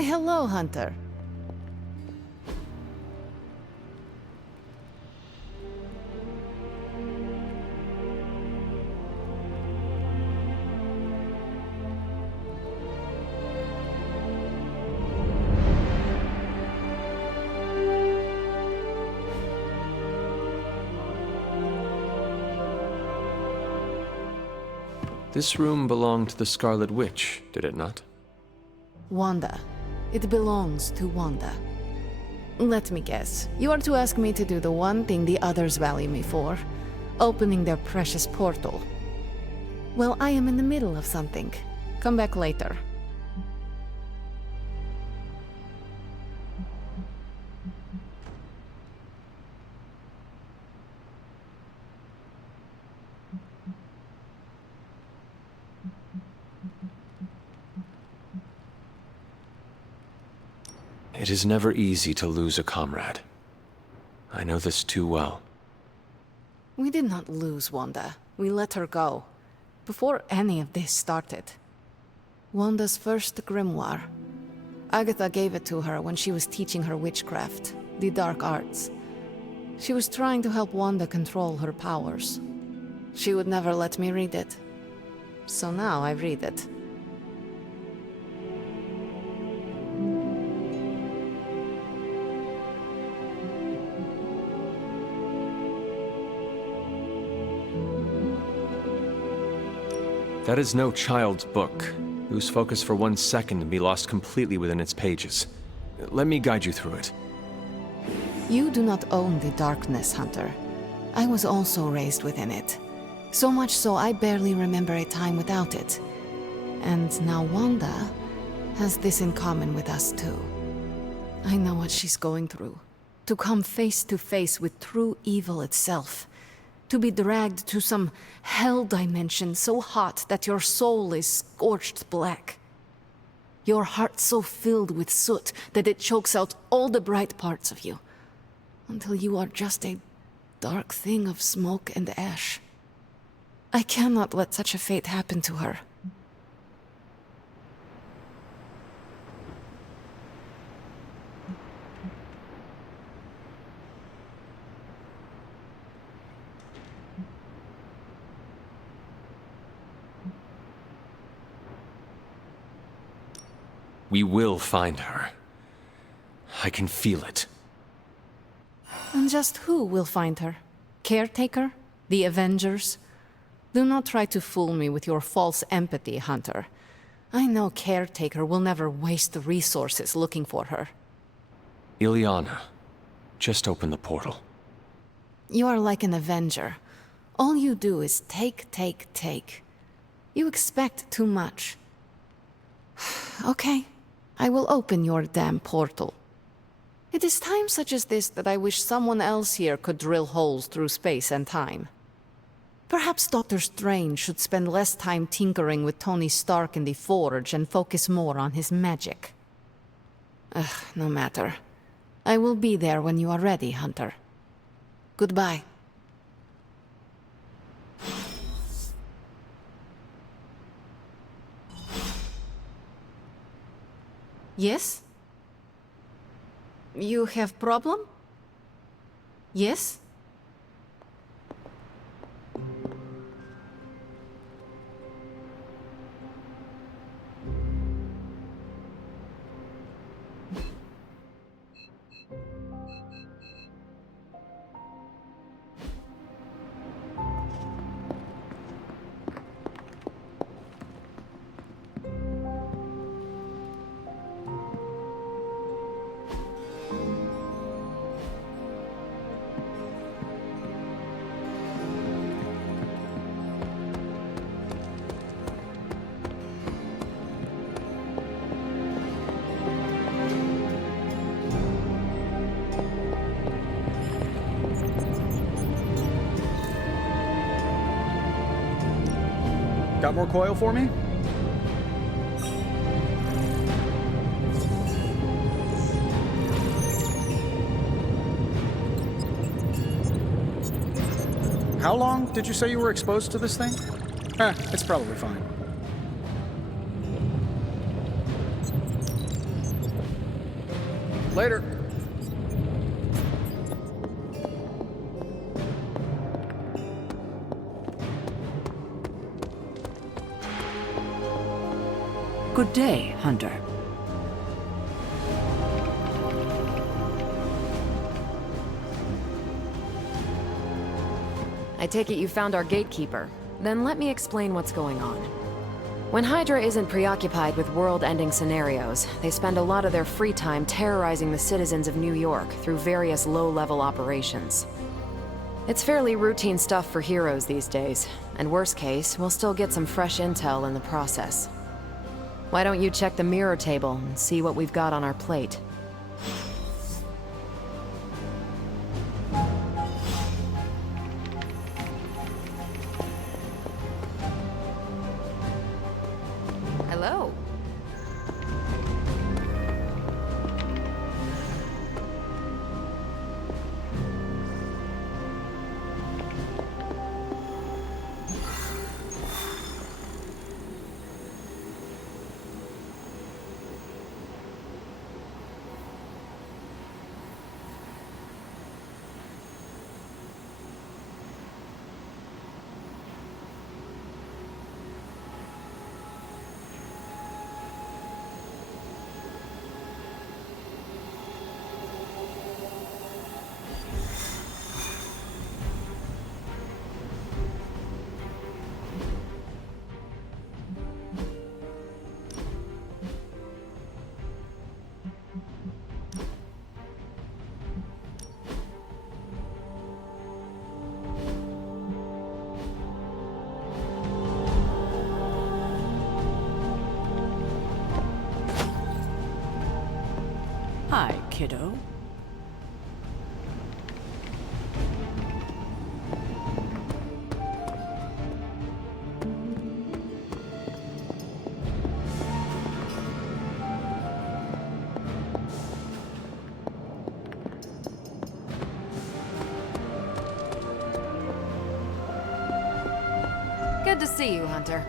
Why, hello, Hunter. This room belonged to the Scarlet Witch, did it not? Wanda. It belongs to Wanda. Let me guess. You are to ask me to do the one thing the others value me for. Opening their precious portal. Well, I am in the middle of something. Come back later. It is never easy to lose a comrade. I know this too well. We did not lose Wanda. We let her go. Before any of this started. Wanda's first grimoire. Agatha gave it to her when she was teaching her witchcraft, the dark arts. She was trying to help Wanda control her powers. She would never let me read it. So now I read it. That is no child's book. Lose focus for 1 second and be lost completely within its pages. Let me guide you through it. You do not own the darkness, Hunter. I was also raised within it. So much so I barely remember a time without it. And now Wanda has this in common with us too. I know what she's going through. To come face to face with true evil itself. To be dragged to some hell dimension so hot that your soul is scorched black. Your heart so filled with soot that it chokes out all the bright parts of you. Until you are just a dark thing of smoke and ash. I cannot let such a fate happen to her. We will find her. I can feel it. And just who will find her? Caretaker? The Avengers? Do not try to fool me with your false empathy, Hunter. I know Caretaker will never waste the resources looking for her. Ileana, just open the portal. You are like an Avenger. All you do is take, take, take. You expect too much. Okay. I will open your damn portal. It is times such as this that I wish someone else here could drill holes through space and time. Perhaps Doctor Strange should spend less time tinkering with Tony Stark in the Forge and focus more on his magic. No matter. I will be there when you are ready, Hunter. Goodbye. Yes? You have problem? Yes? Got more coil for me? How long did you say you were exposed to this thing? It's probably fine. Later. Good day, Hunter. I take it you found our gatekeeper. Then let me explain what's going on. When Hydra isn't preoccupied with world-ending scenarios, they spend a lot of their free time terrorizing the citizens of New York through various low-level operations. It's fairly routine stuff for heroes these days, and worst case, we'll still get some fresh intel in the process. Why don't you check the mirror table and see what we've got on our plate? Hello. Hi, kiddo. Good to see you, Hunter.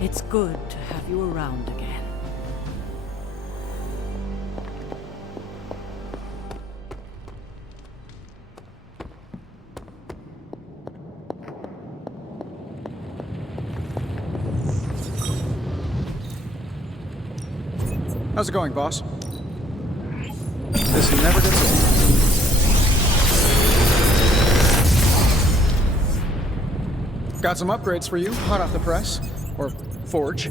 It's good to have you around again. How's it going, boss? This never gets old. Got some upgrades for you, hot off the press. Or forge.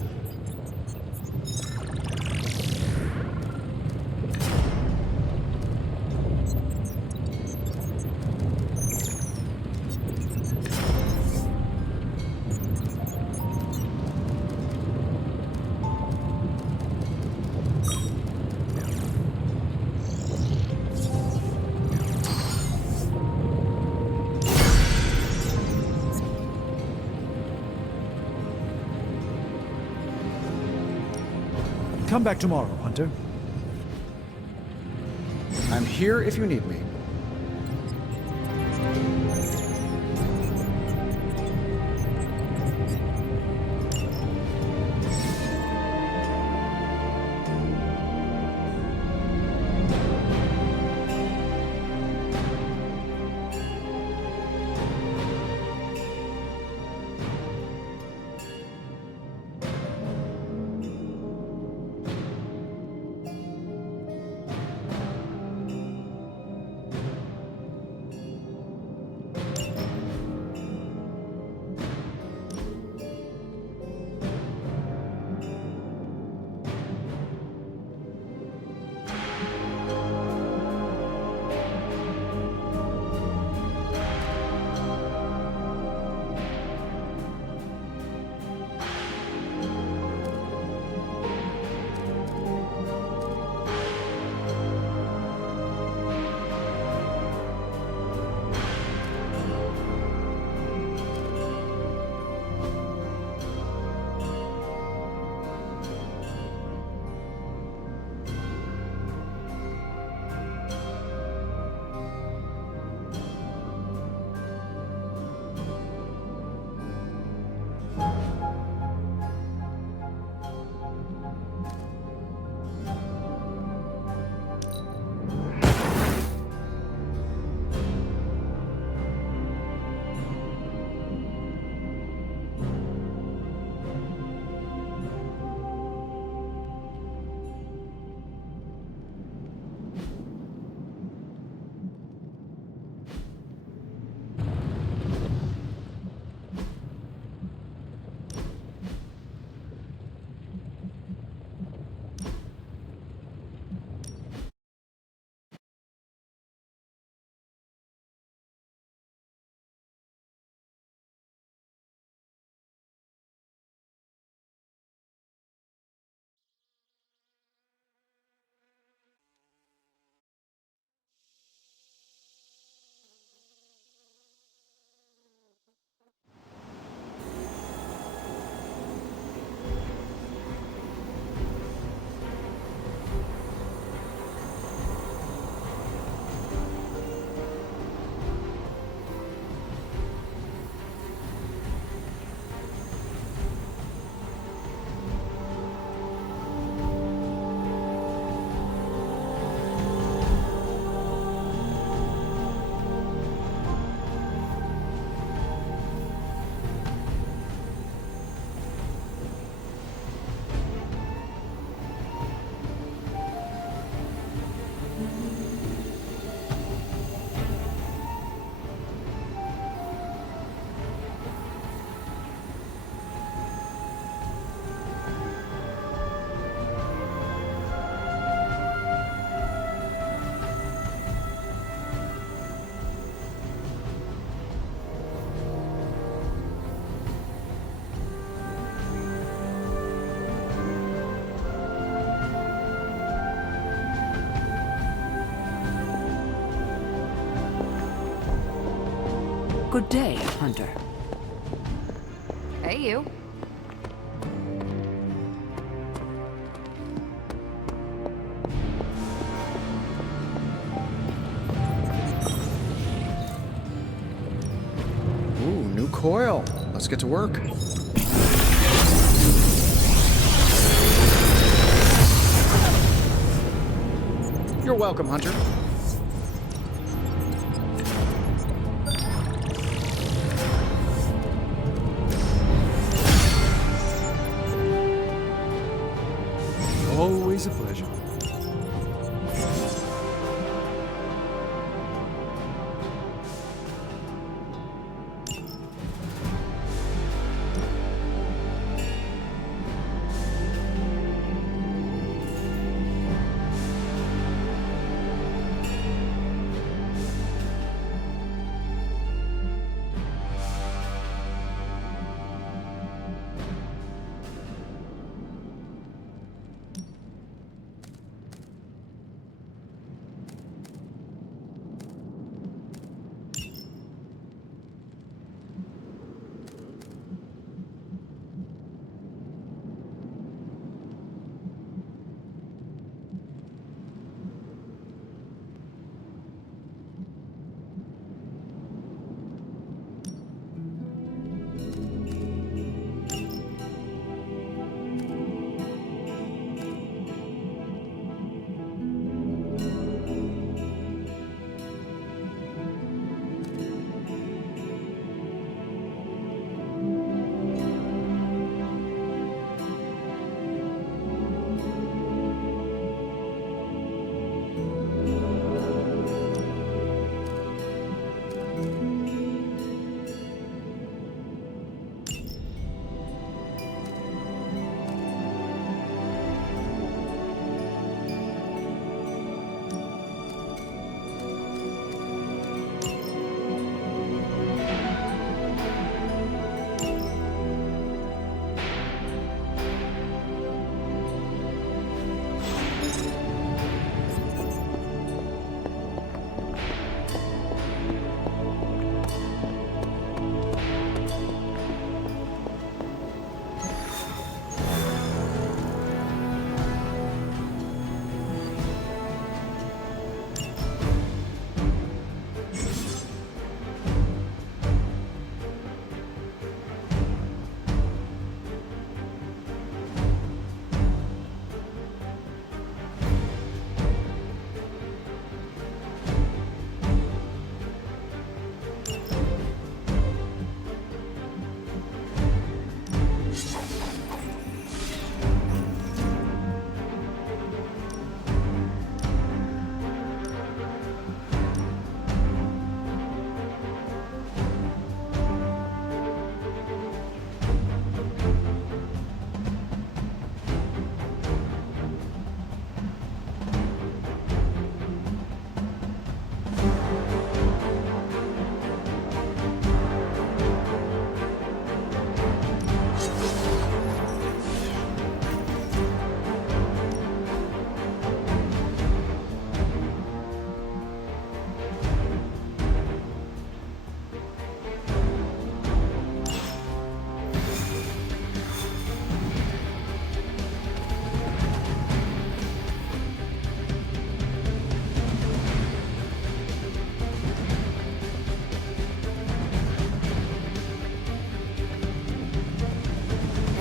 Come back tomorrow, Hunter. I'm here if you need me. Good day, Hunter. Hey, you. Ooh, new coil. Let's get to work. You're welcome, Hunter. Always a pleasure.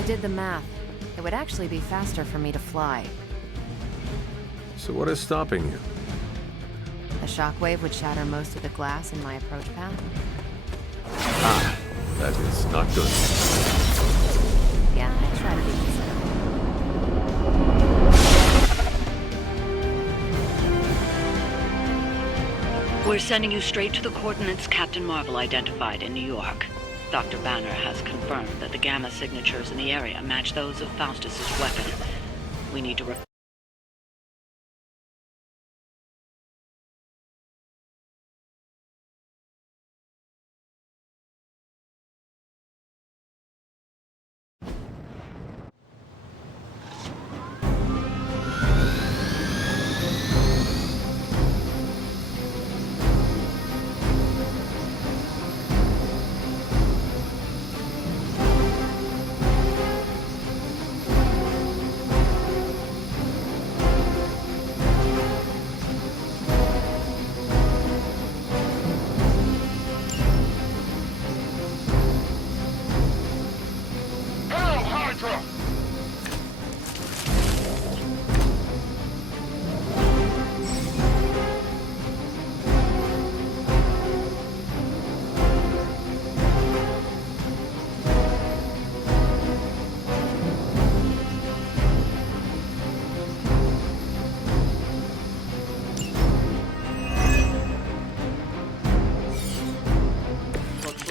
Did the math. It would actually be faster for me to fly. So what is stopping you? The shockwave would shatter most of the glass in my approach path. Ah, that is not good. Yeah, I try to be considerate. We're sending you straight to the coordinates Captain Marvel identified in New York. Dr. Banner has confirmed that the gamma signatures in the area match those of Faustus's weapon. We need to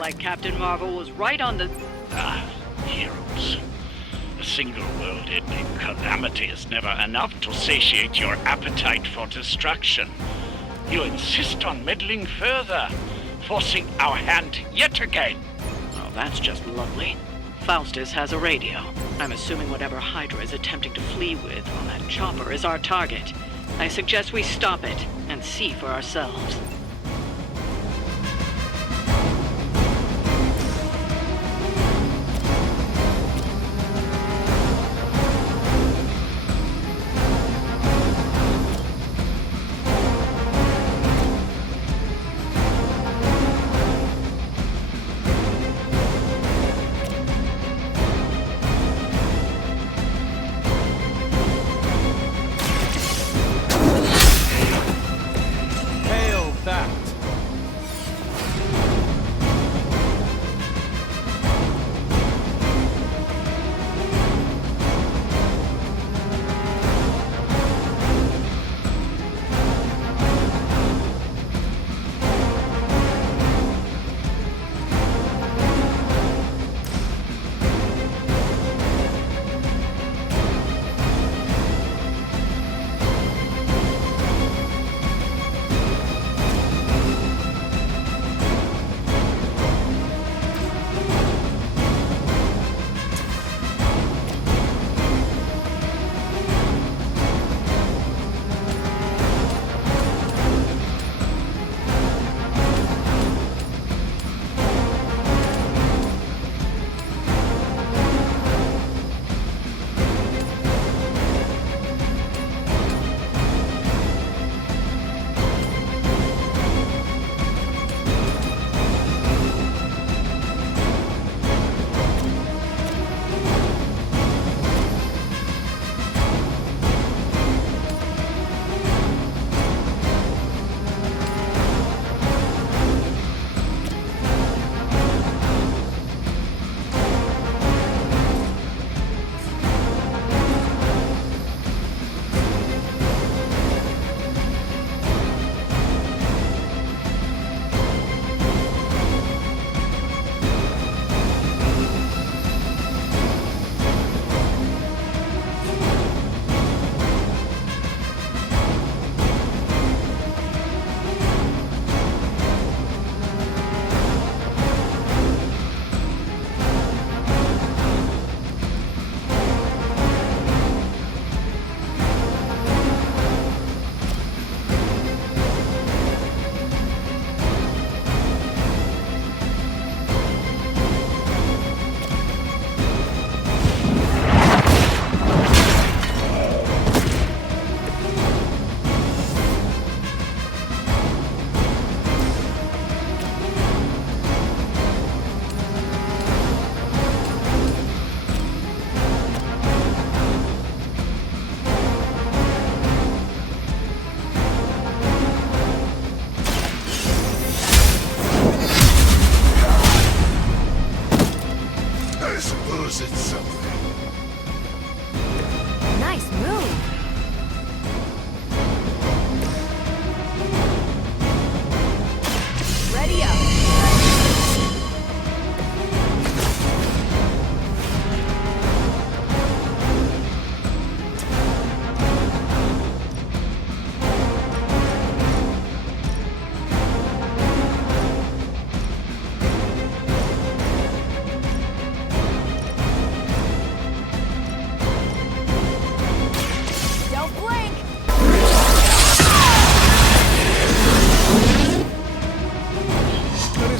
like Captain Marvel was right on the... Heroes. A single world-ending calamity is never enough to satiate your appetite for destruction. You insist on meddling further, forcing our hand yet again. Oh, that's just lovely. Faustus has a radio. I'm assuming whatever Hydra is attempting to flee with on that chopper is our target. I suggest we stop it and see for ourselves.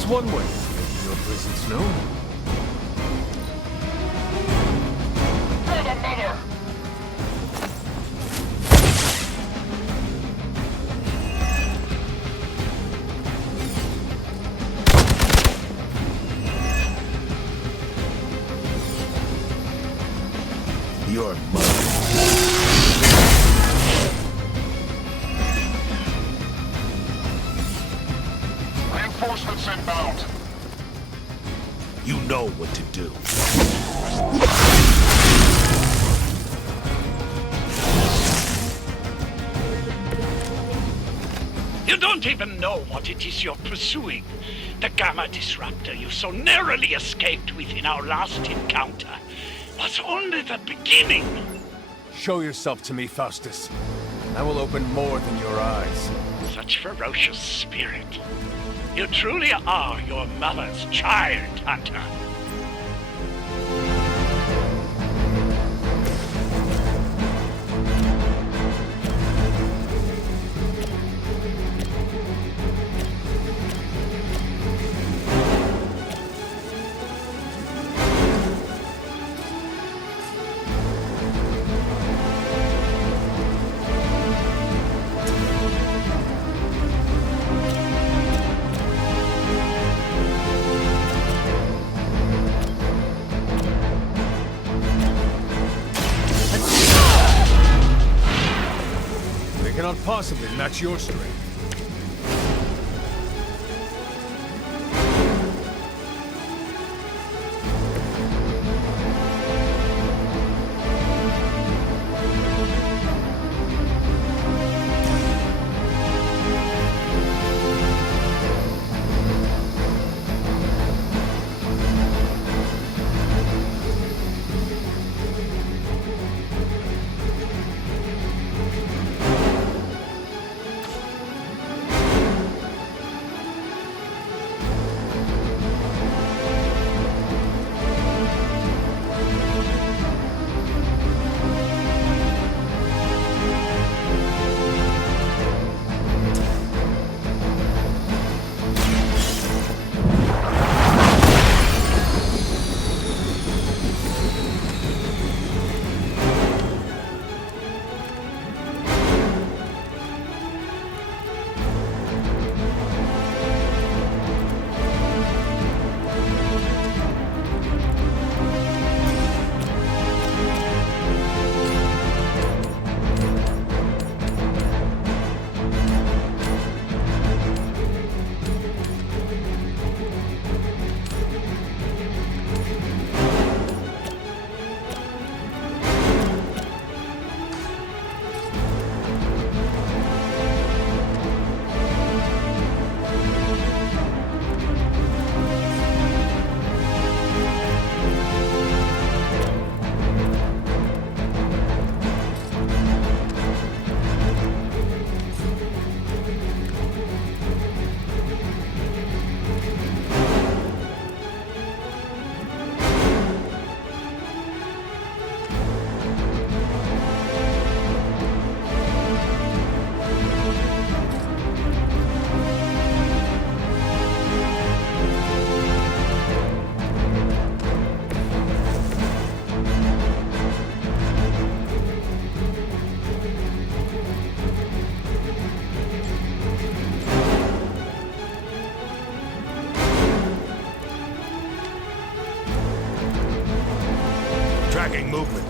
one way of making your presence known. You're mine. Reinforcements inbound. You know what to do. You don't even know what it is you're pursuing. The Gamma Disruptor you so narrowly escaped within our last encounter was only the beginning. Show yourself to me, Faustus. I will open more than your eyes. Such ferocious spirit. You truly are your mother's child, Hunter. Cannot possibly match your strength. Tracking movement.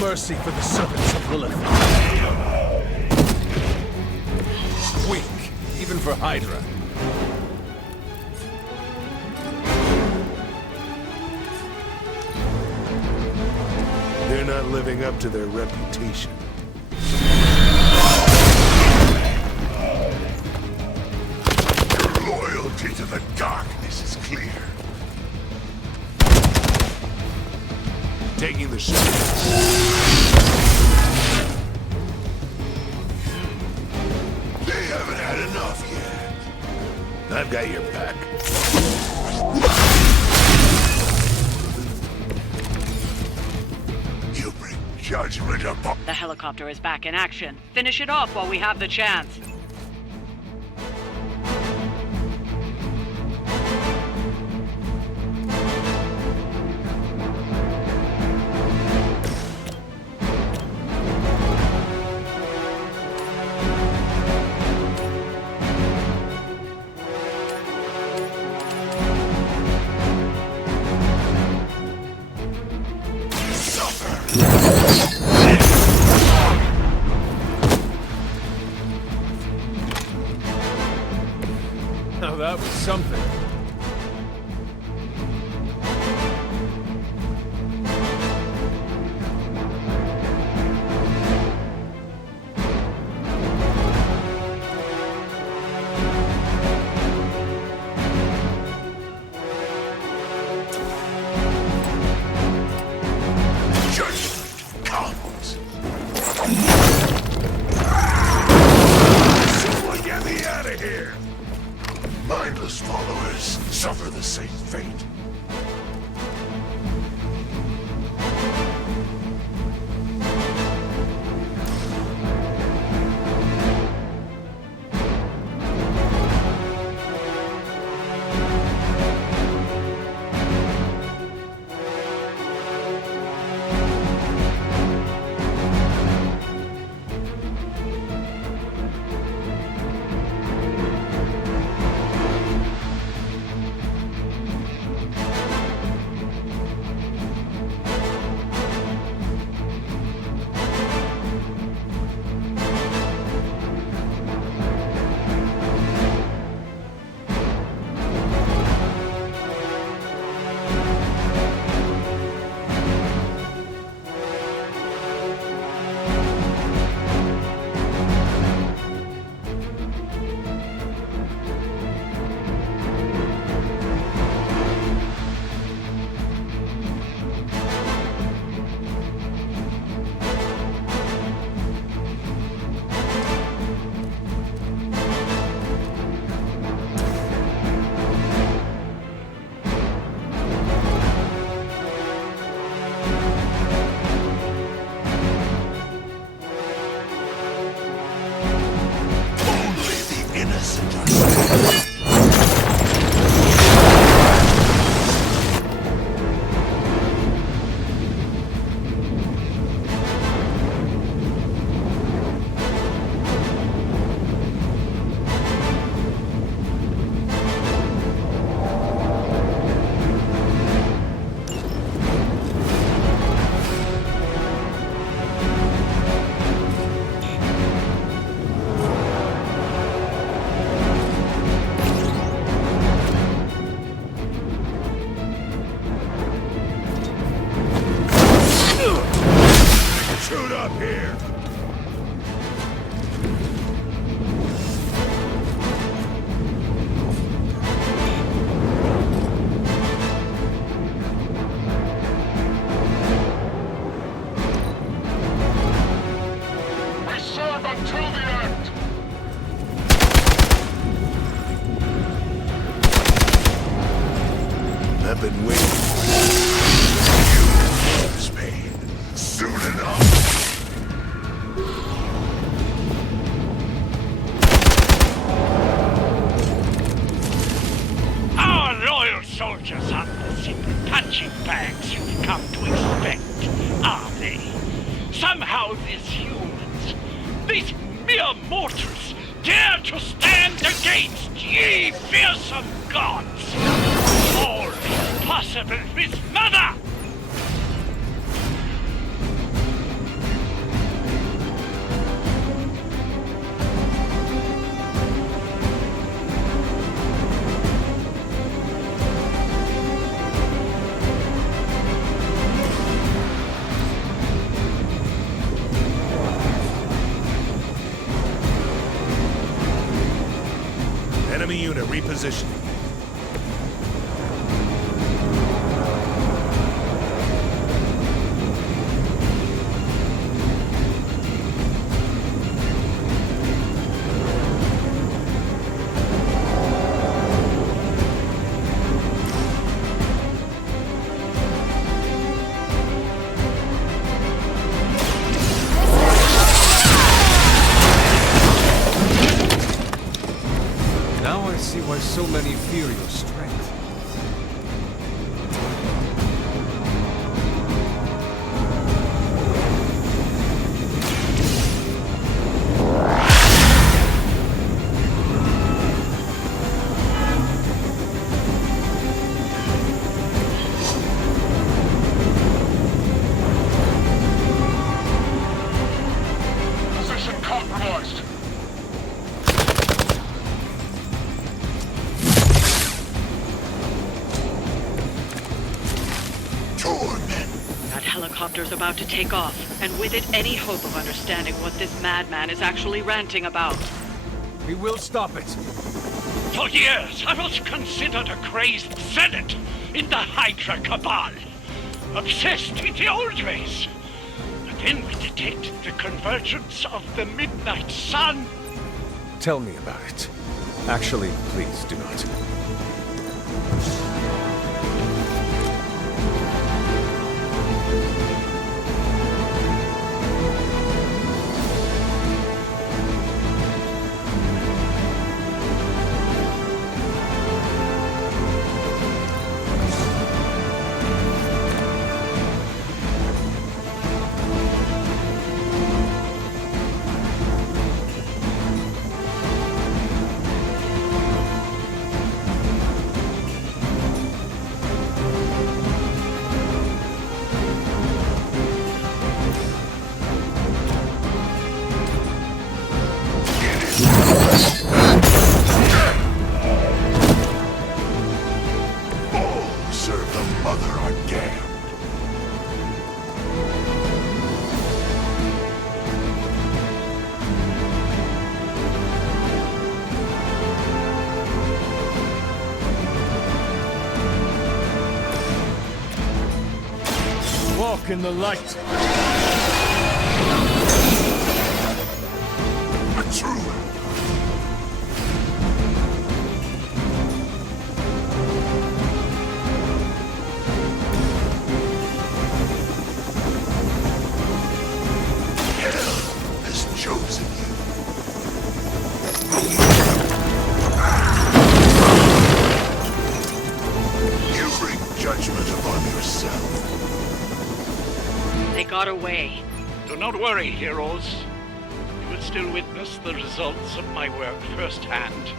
Mercy for the servants of Lilith. Weak, even for Hydra. They're not living up to their reputation. Your loyalty to the darkness is clear. Taking the shot. I've got your back. You bring judgment upon... The helicopter is back in action. Finish it off while we have the chance. Now that was something. Judgment comes. Someone get me out of here! Mindless followers suffer the same fate. I've been waiting for you to feel this pain soon enough. Our loyal soldiers aren't the simple punching bags you've come to expect, are they? Somehow these humans, these mere mortals, dare to stand against ye fearsome gods! All is possible with Mother! Enemy unit repositioning. see why so many fear your strength. Position compromised. That helicopter's about to take off, and with it, any hope of understanding what this madman is actually ranting about. We will stop it. For years, I was considered a crazed zealot in the Hydra cabal, obsessed with the old ways. But then we detected the convergence of the midnight sun. Tell me about it. Actually, please do not. All serve the mother are damned. Walk in the light. A true hell has chosen you. You bring judgment upon yourself. They got away. Do not worry, heroes. You will still witness the results of my work firsthand.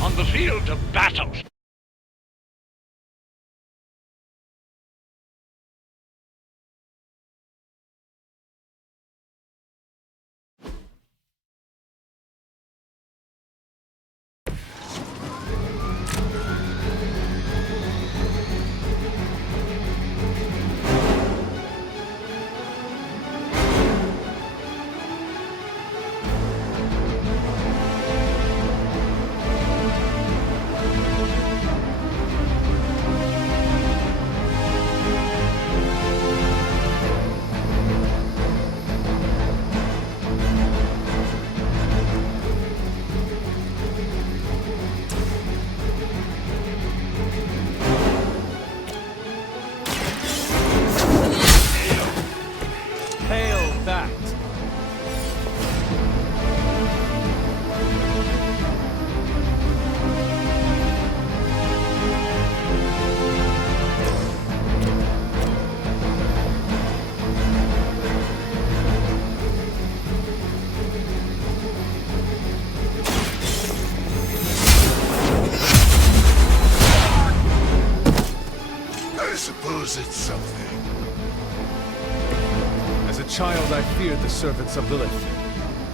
On the field of battle. Hail that. I suppose it's something. As a child, I feared the servants of Lilith.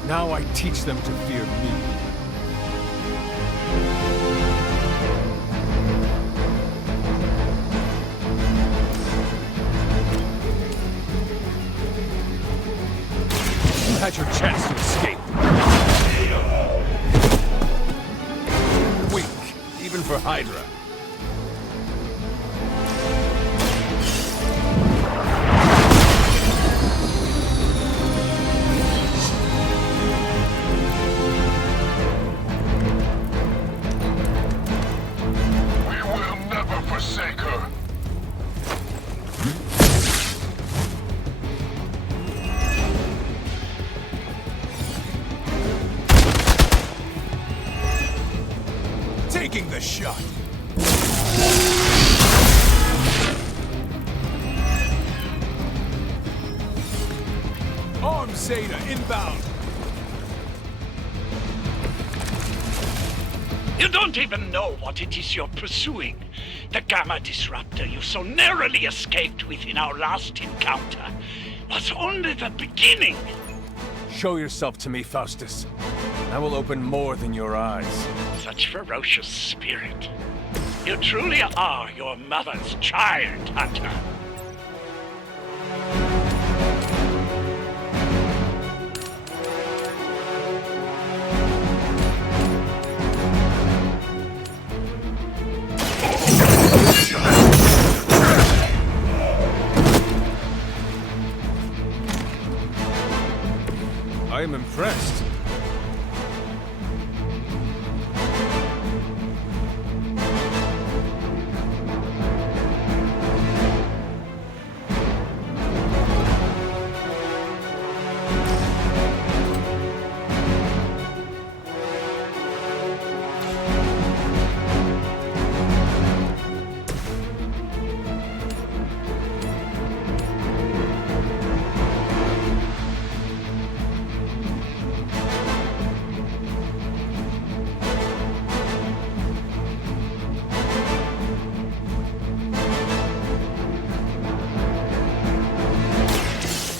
Now I teach them to fear me. You had your chance to escape. Weak, even for Hydra. We will never forsake her. Take taking the shot. Arm Zeta inbound. You don't even know what it is you're pursuing. The Gamma Disruptor you so narrowly escaped with in our last encounter was only the beginning. Show yourself to me, Faustus. I will open more than your eyes. Such ferocious spirit. You truly are your mother's child, Hunter. I am impressed.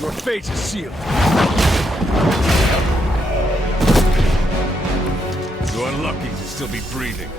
Your fate is sealed. You are lucky to still be breathing.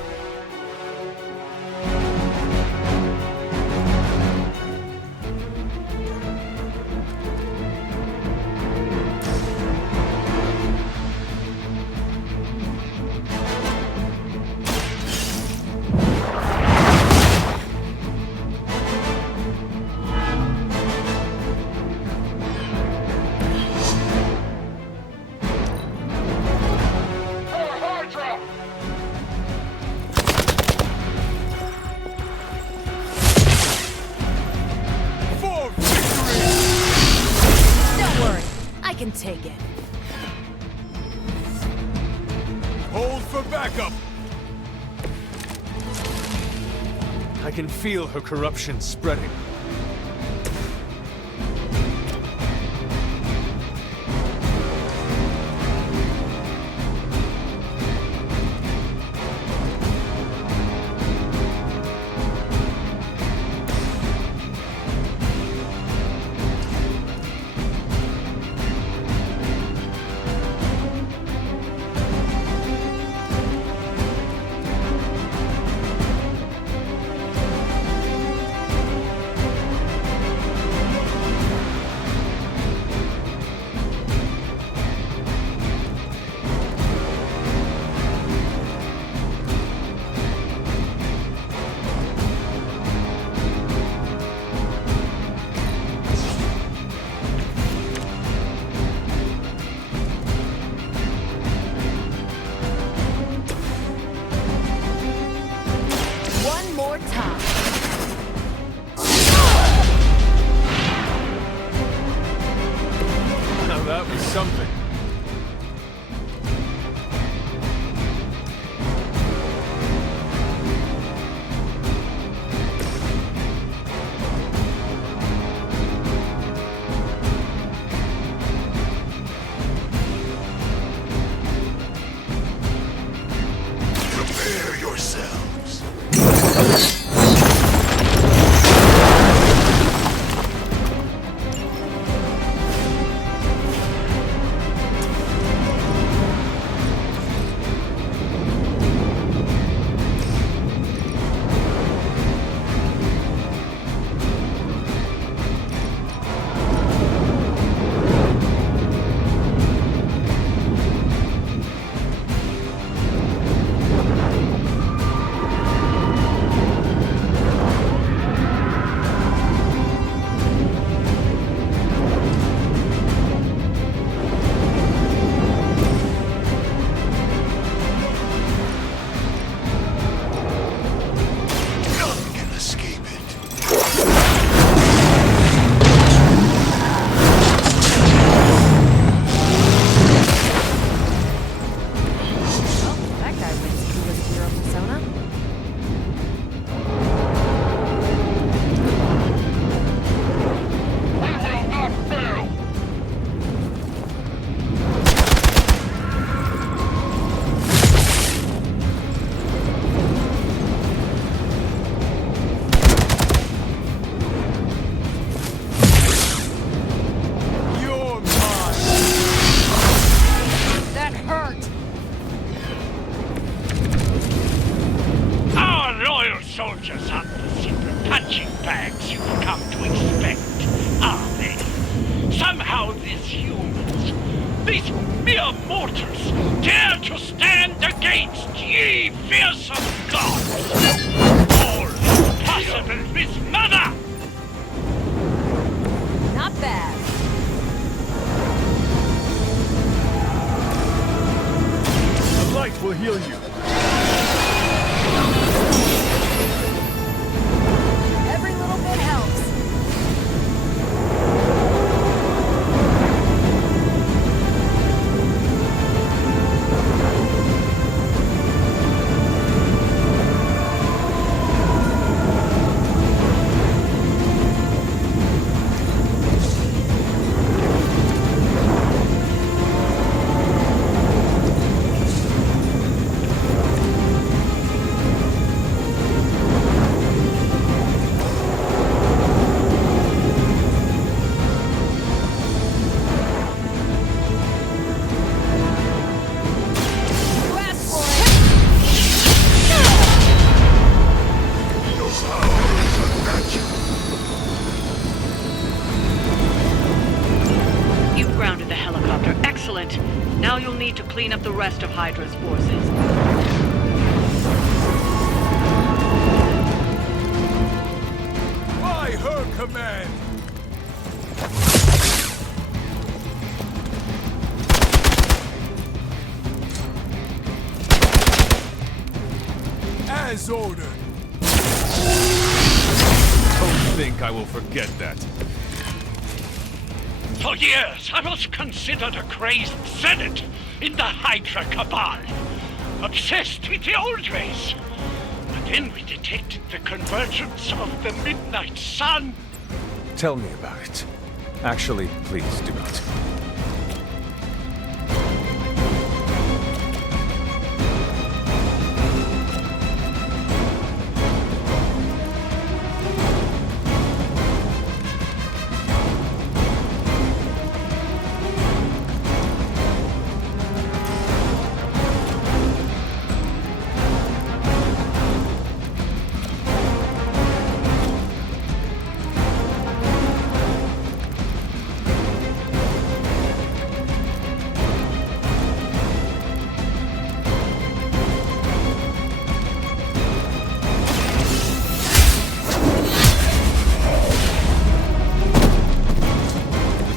Take it. Hold for backup! I can feel her corruption spreading. soldiers aren't the simple punching bags you've come to expect, are they? Somehow these humans, these mere mortals, dare to stand against ye fearsome gods! All impossible with mother! Not bad. The light will heal you. Every little bit helps. Now you'll need to clean up the rest of Hydra's forces. By her command! As ordered. Don't think I will forget that. For years, I was considered a crazed zealot in the Hydra cabal, obsessed with the old ways. But then we detected the convergence of the Midnight Sun. Tell me about it. Actually, please do not.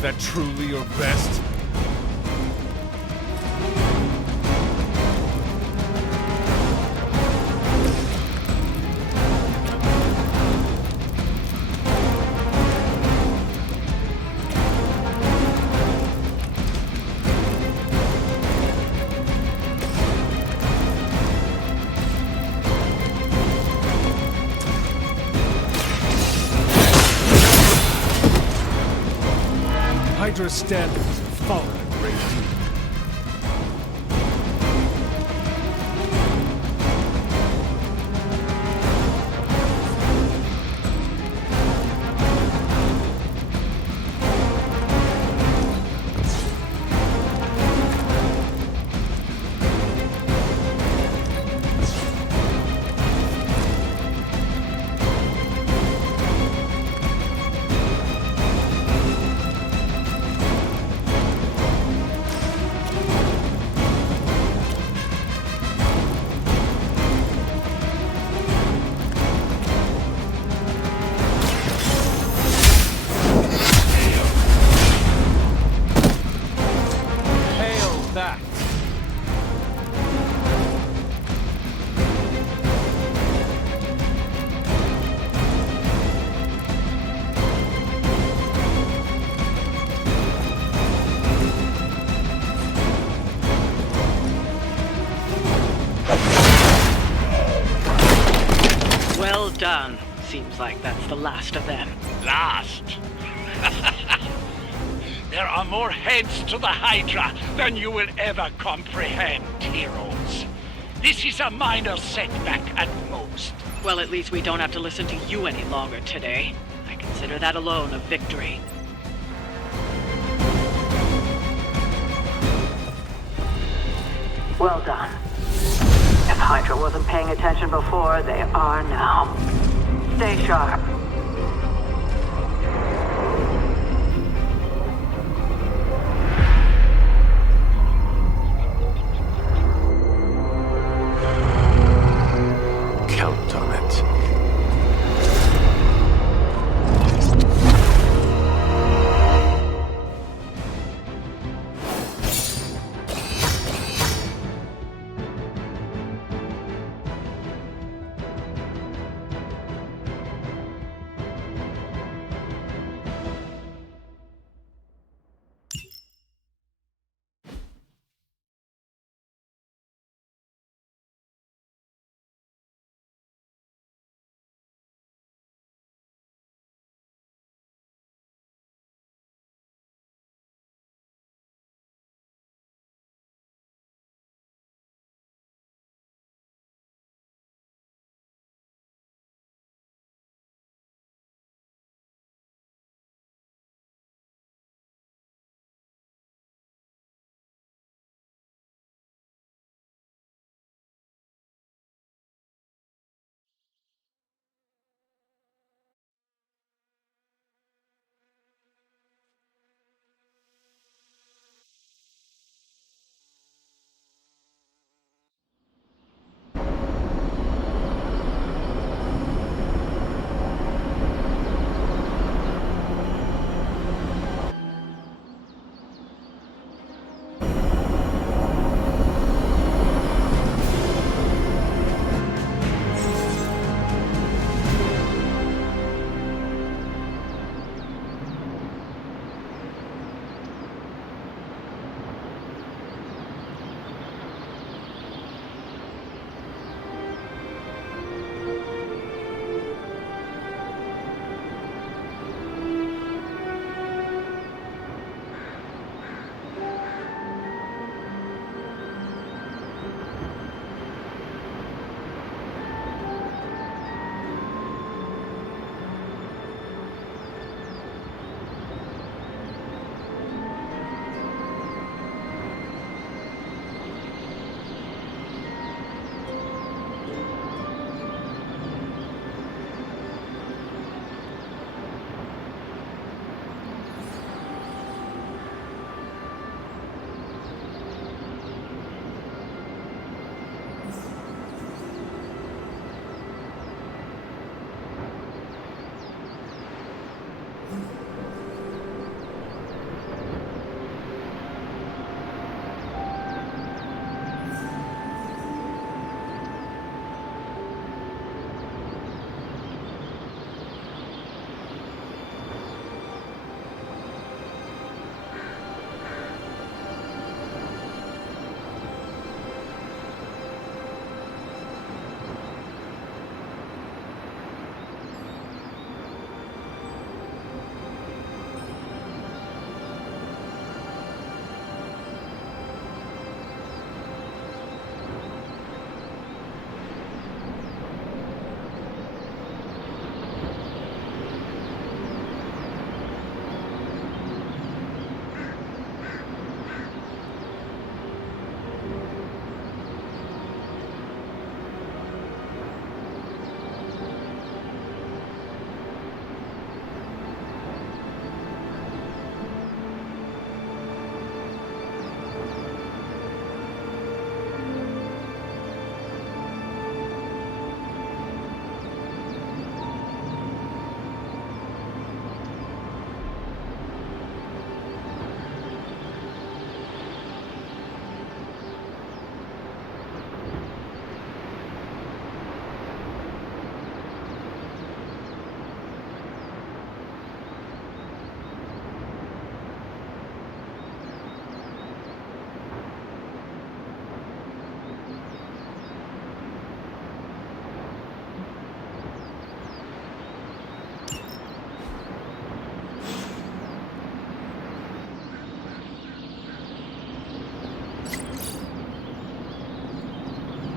That truly your best? Hydra's standards have fallen a great deal. Well done. Seems like that's the last of them. Last? There are more heads to the Hydra than you will ever comprehend, heroes. This is a minor setback at most. Well, at least we don't have to listen to you any longer today. I consider that alone a victory. Well done. If Hydra wasn't paying attention before, they are now. Stay sharp. Count on it.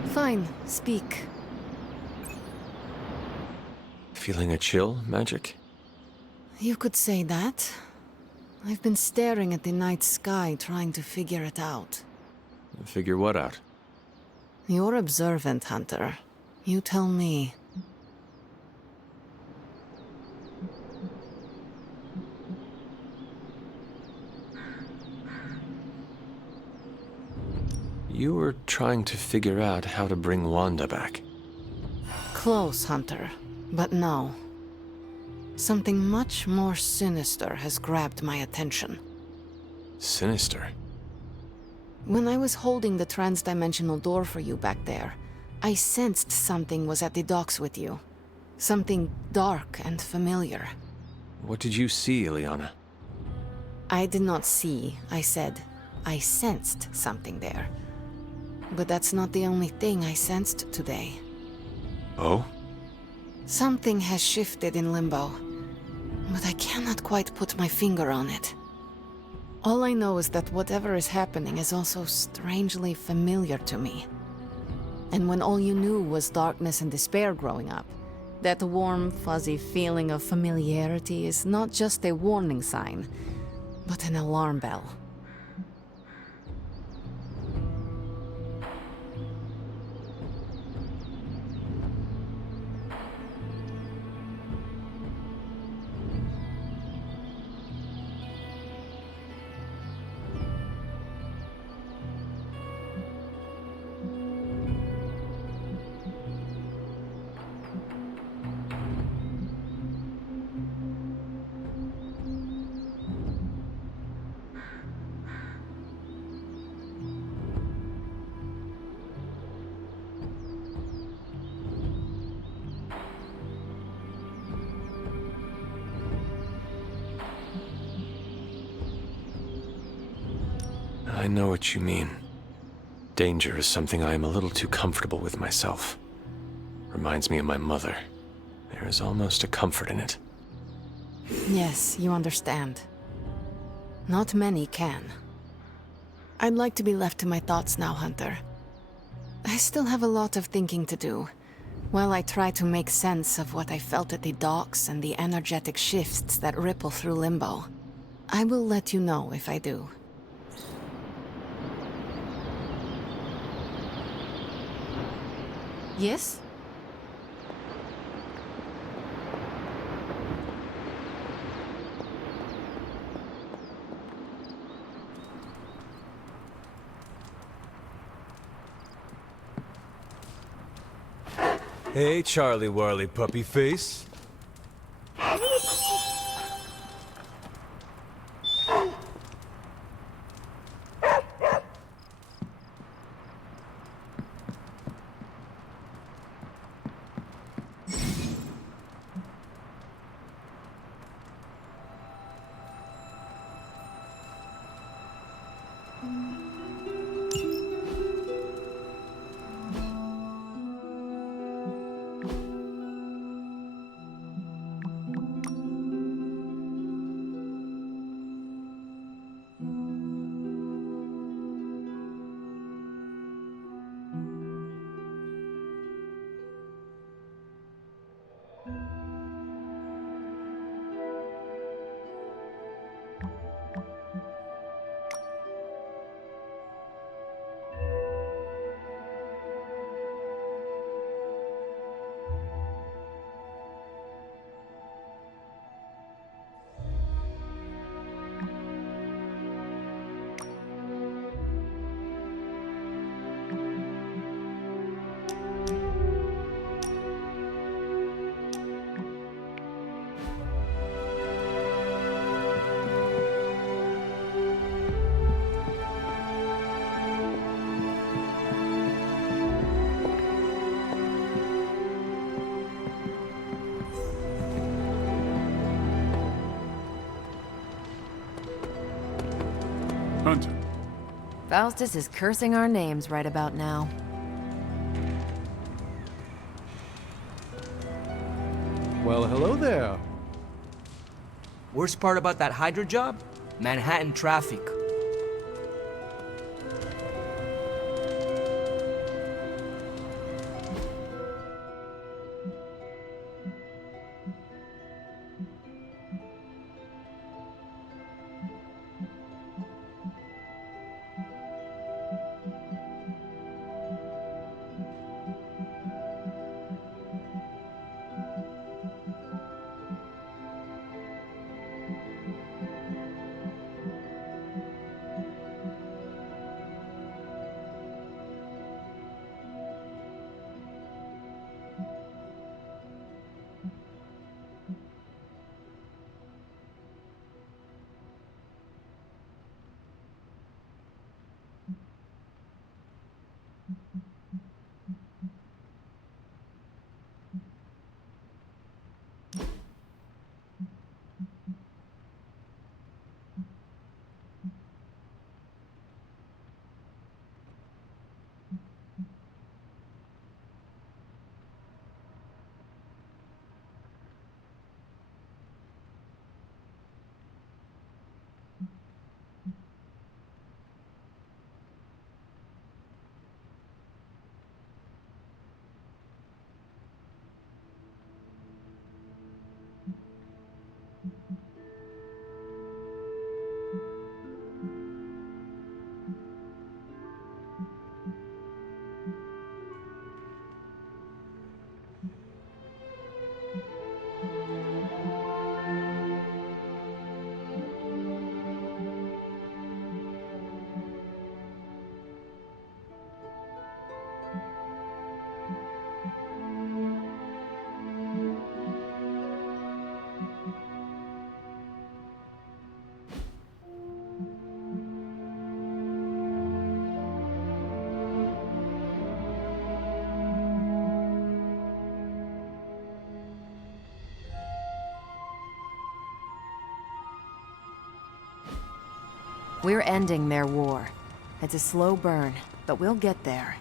Fine, speak. Feeling a chill, Magic? You could say that. I've been staring at the night sky, trying to figure it out. Figure what out? You're observant, Hunter. You tell me. You were trying to figure out how to bring Wanda back. Close, Hunter. But no. Something much more sinister has grabbed my attention. Sinister? When I was holding the trans-dimensional door for you back there, I sensed something was at the docks with you. Something dark and familiar. What did you see, Ileana? I did not see, I said. I sensed something there. But that's not the only thing I sensed today. Oh? Something has shifted in Limbo, but I cannot quite put my finger on it. All I know is that whatever is happening is also strangely familiar to me. And when all you knew was darkness and despair growing up, that warm, fuzzy feeling of familiarity is not just a warning sign, but an alarm bell. I know what you mean. Danger is something I am a little too comfortable with myself. Reminds me of my mother. There is almost a comfort in it. Yes, you understand. Not many can. I'd like to be left to my thoughts now, Hunter. I still have a lot of thinking to do, while I try to make sense of what I felt at the docks and the energetic shifts that ripple through Limbo. I will let you know if I do. Yes? Hey, Charlie Warley puppy face. Hunter. Faustus is cursing our names right about now. Well, hello there. Worst part about that Hydra job? Manhattan traffic. We're ending their war. It's a slow burn, but we'll get there.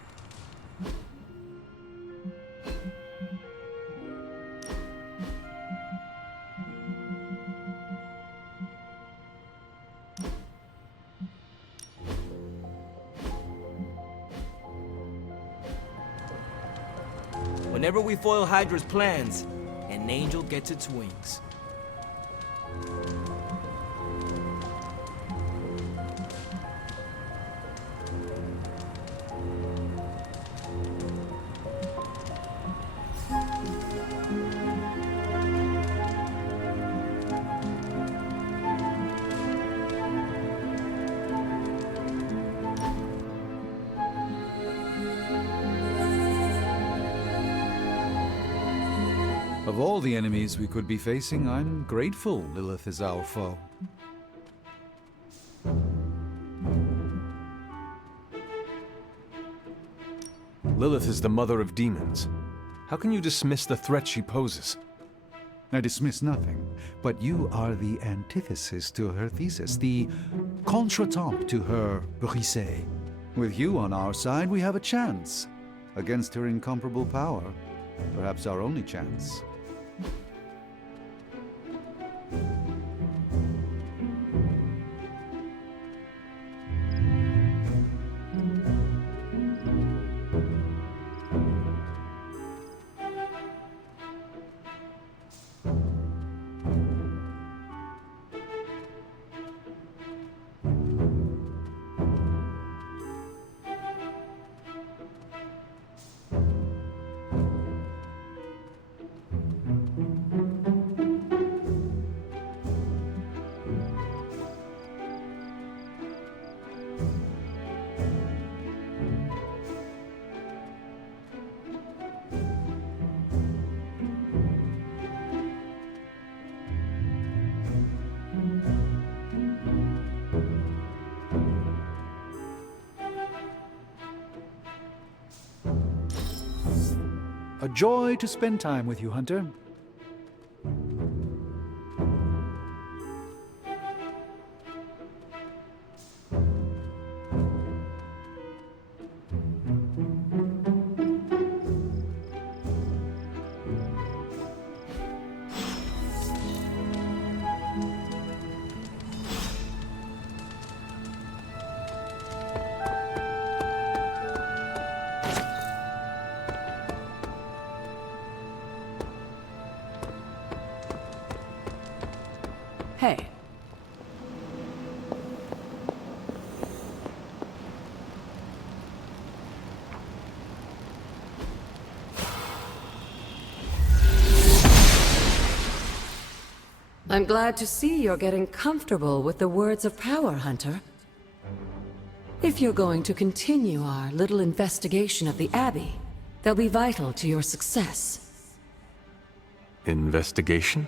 Whenever we foil Hydra's plans, an angel gets its wings. Of all the enemies we could be facing, I'm grateful Lilith is our foe. Lilith is the mother of demons. How can you dismiss the threat she poses? I dismiss nothing, but you are the antithesis to her thesis, the contretemps to her brisée. With you on our side, we have a chance. Against her incomparable power, perhaps our only chance. A joy to spend time with you, Hunter. Hey. I'm glad to see you're getting comfortable with the words of power, Hunter. If you're going to continue our little investigation of the Abbey, they'll be vital to your success. Investigation?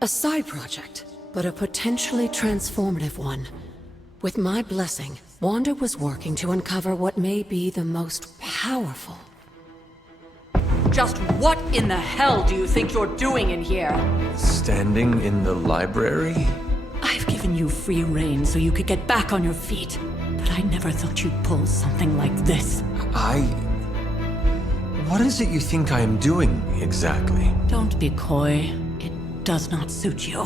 A side project, but a potentially transformative one. With my blessing, Wanda was working to uncover what may be the most powerful. Just what in the hell do you think you're doing in here? Standing in the library? I've given you free rein so you could get back on your feet, but I never thought you'd pull something like this. What is it you think I am doing, exactly? Don't be coy. It does not suit you.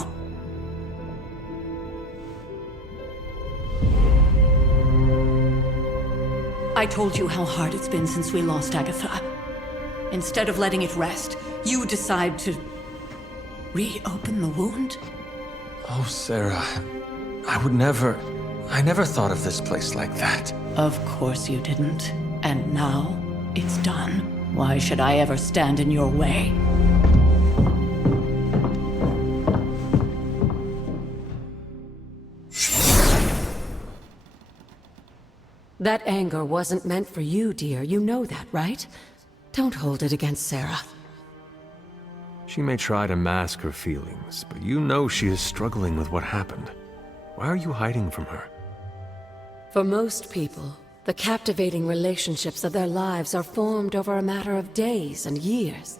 I told you how hard it's been since we lost Agatha. Instead of letting it rest, you decide to reopen the wound? Oh, Sarah, I never thought of this place like that. Of course you didn't. And now, it's done. Why should I ever stand in your way? That anger wasn't meant for you, dear. You know that, right? Don't hold it against Sarah. She may try to mask her feelings, but you know she is struggling with what happened. Why are you hiding from her? For most people, the captivating relationships of their lives are formed over a matter of days and years.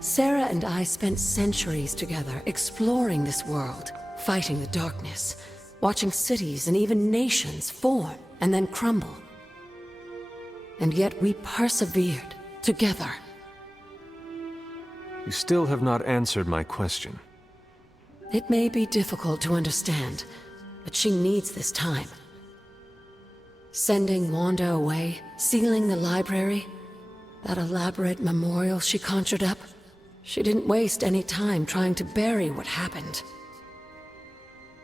Sarah and I spent centuries together exploring this world, fighting the darkness, watching cities and even nations form and then crumble. And yet we persevered, together. You still have not answered my question. It may be difficult to understand, but she needs this time. Sending Wanda away, sealing the library, that elaborate memorial she conjured up, she didn't waste any time trying to bury what happened.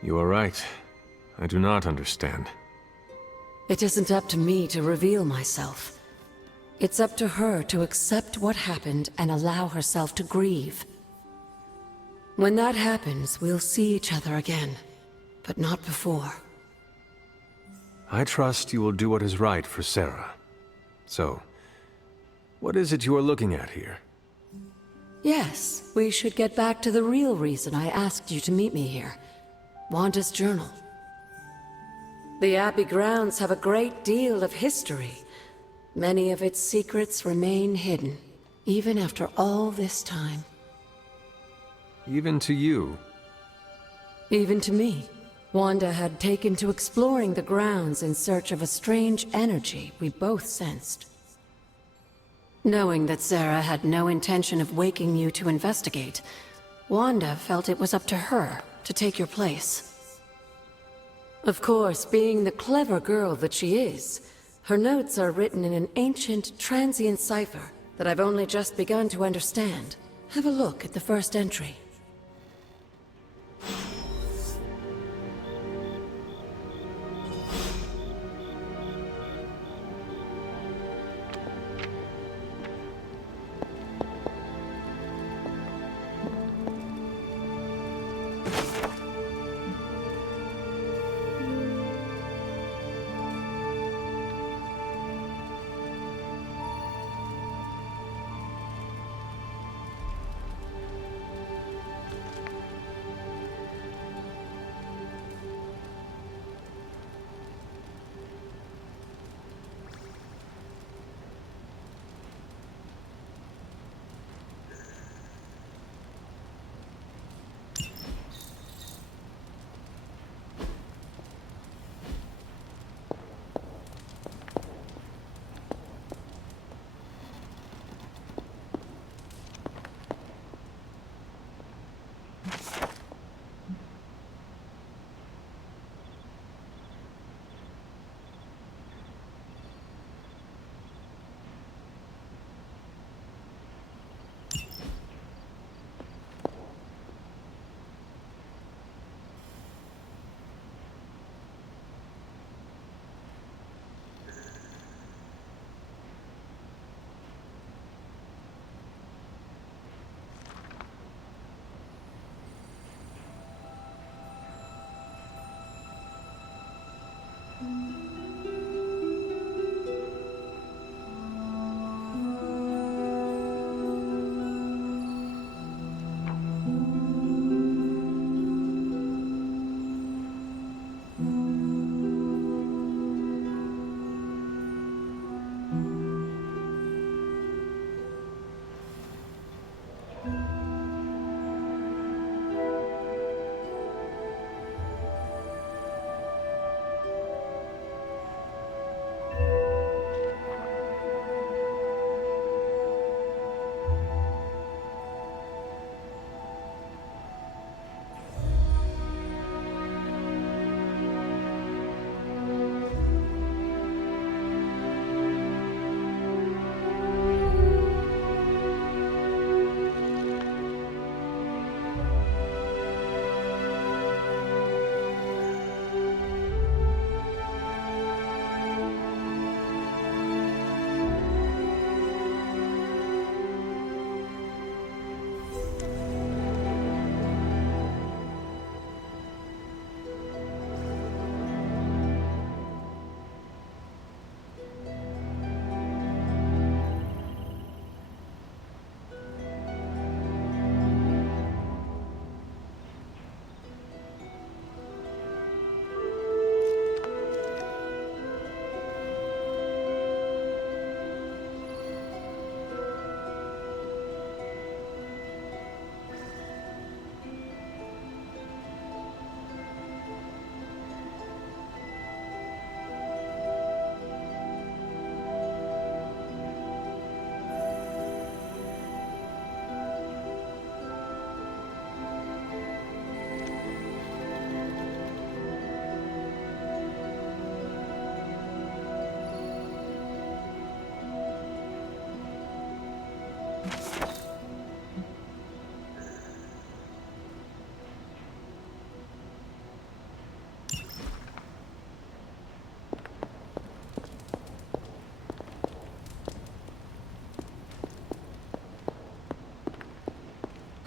You are right. I do not understand. It isn't up to me to reveal myself. It's up to her to accept what happened and allow herself to grieve. When that happens, we'll see each other again, but not before. I trust you will do what is right for Sarah. So, what is it you are looking at here? Yes, we should get back to the real reason I asked you to meet me here. Wanda's journal. The Abbey grounds have a great deal of history. Many of its secrets remain hidden, even after all this time. Even to you? Even to me. Wanda had taken to exploring the grounds in search of a strange energy we both sensed. Knowing that Sarah had no intention of waking you to investigate, Wanda felt it was up to her to take your place. Of course, being the clever girl that she is, her notes are written in an ancient, transient cipher that I've only just begun to understand. Have a look at the first entry.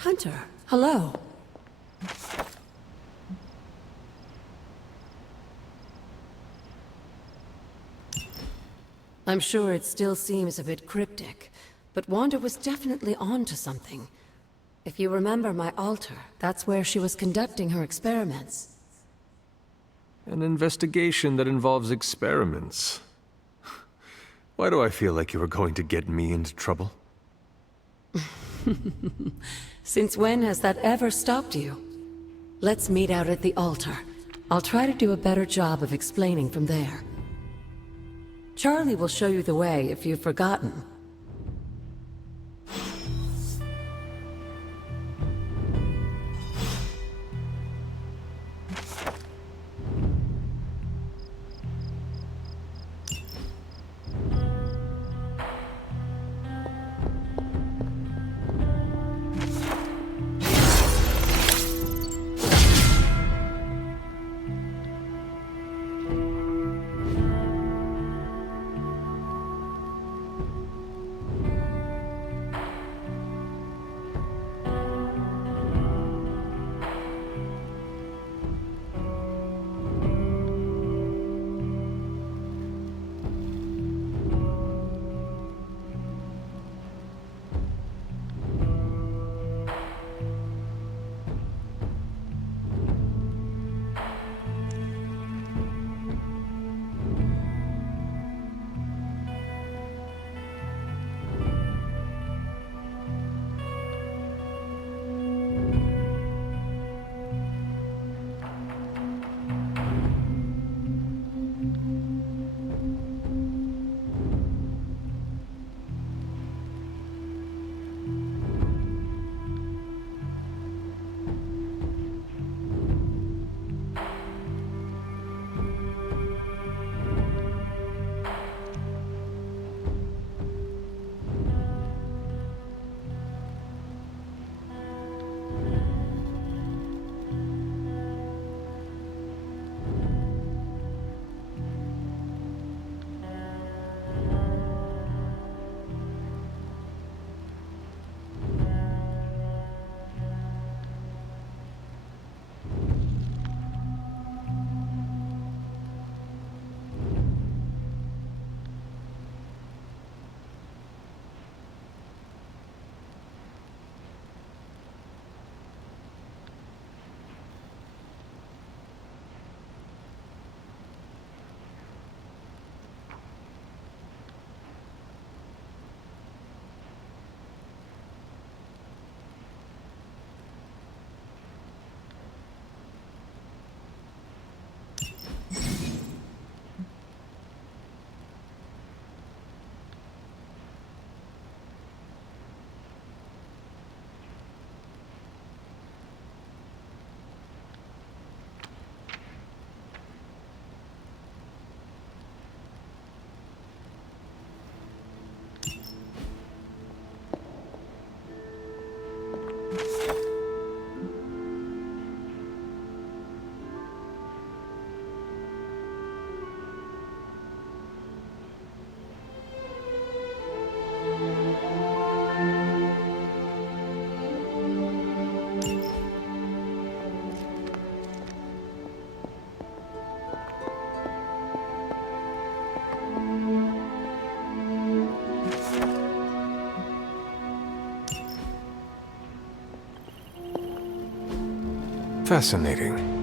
Hunter, hello. I'm sure it still seems a bit cryptic, but Wanda was definitely onto something. If you remember my altar, that's where she was conducting her experiments. An investigation that involves experiments. Why do I feel like you were going to get me into trouble? Since when has that ever stopped you? Let's meet out at the altar. I'll try to do a better job of explaining from there. Charlie will show you the way if you've forgotten. Fascinating.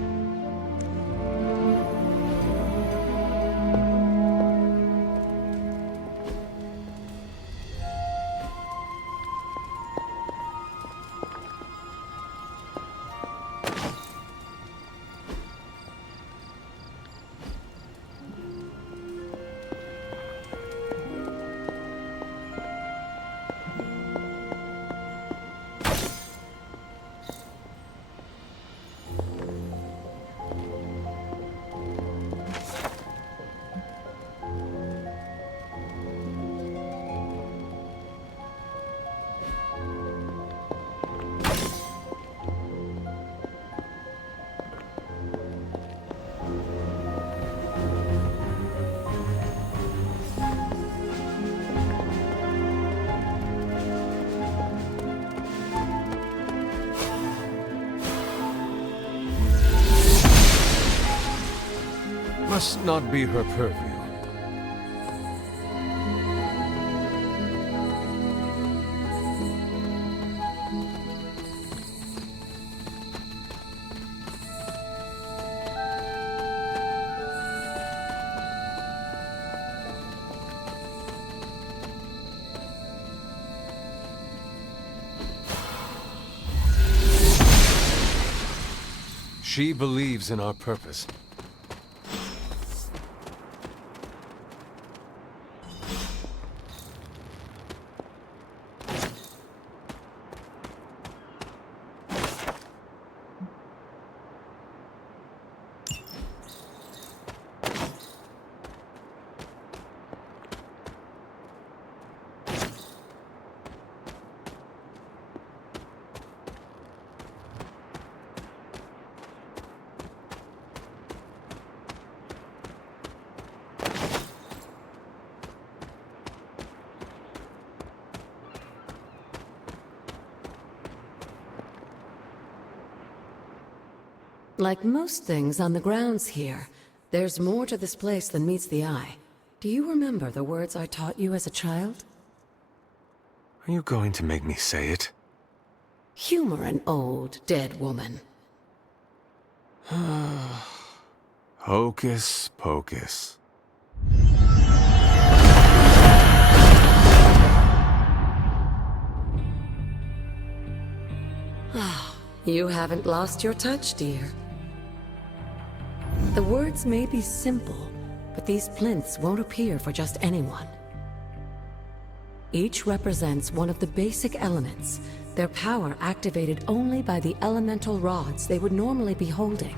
must not be her purview. She believes in our purpose. Like most things on the grounds here, there's more to this place than meets the eye. Do you remember the words I taught you as a child? Are you going to make me say it? Humor an old, dead woman. Hocus pocus. You haven't lost your touch, dear. The words may be simple, but these plinths won't appear for just anyone. Each represents one of the basic elements, their power activated only by the elemental rods they would normally be holding.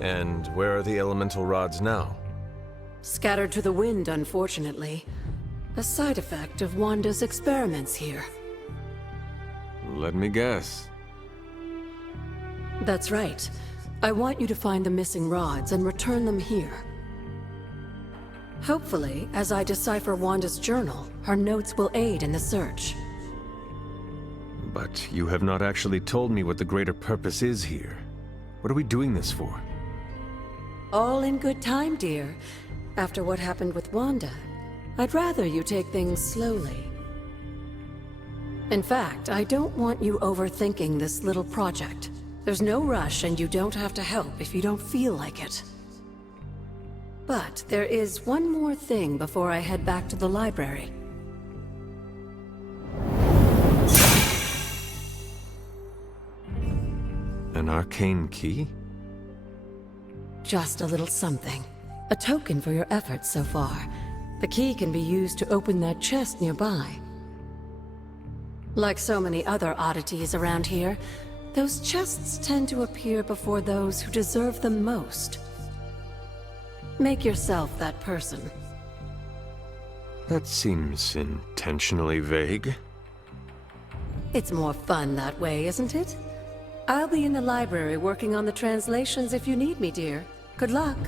And where are the elemental rods now? Scattered to the wind, unfortunately. A side effect of Wanda's experiments here. Let me guess. That's right. I want you to find the missing rods and return them here. Hopefully, as I decipher Wanda's journal, her notes will aid in the search. But you have not actually told me what the greater purpose is here. What are we doing this for? All in good time, dear. After what happened with Wanda, I'd rather you take things slowly. In fact, I don't want you overthinking this little project. There's no rush, and you don't have to help if you don't feel like it. But there is one more thing before I head back to the library. An arcane key? Just a little something. A token for your efforts so far. The key can be used to open that chest nearby. Like so many other oddities around here, those chests tend to appear before those who deserve them most. Make yourself that person. That seems intentionally vague. It's more fun that way, isn't it? I'll be in the library working on the translations if you need me, dear. Good luck.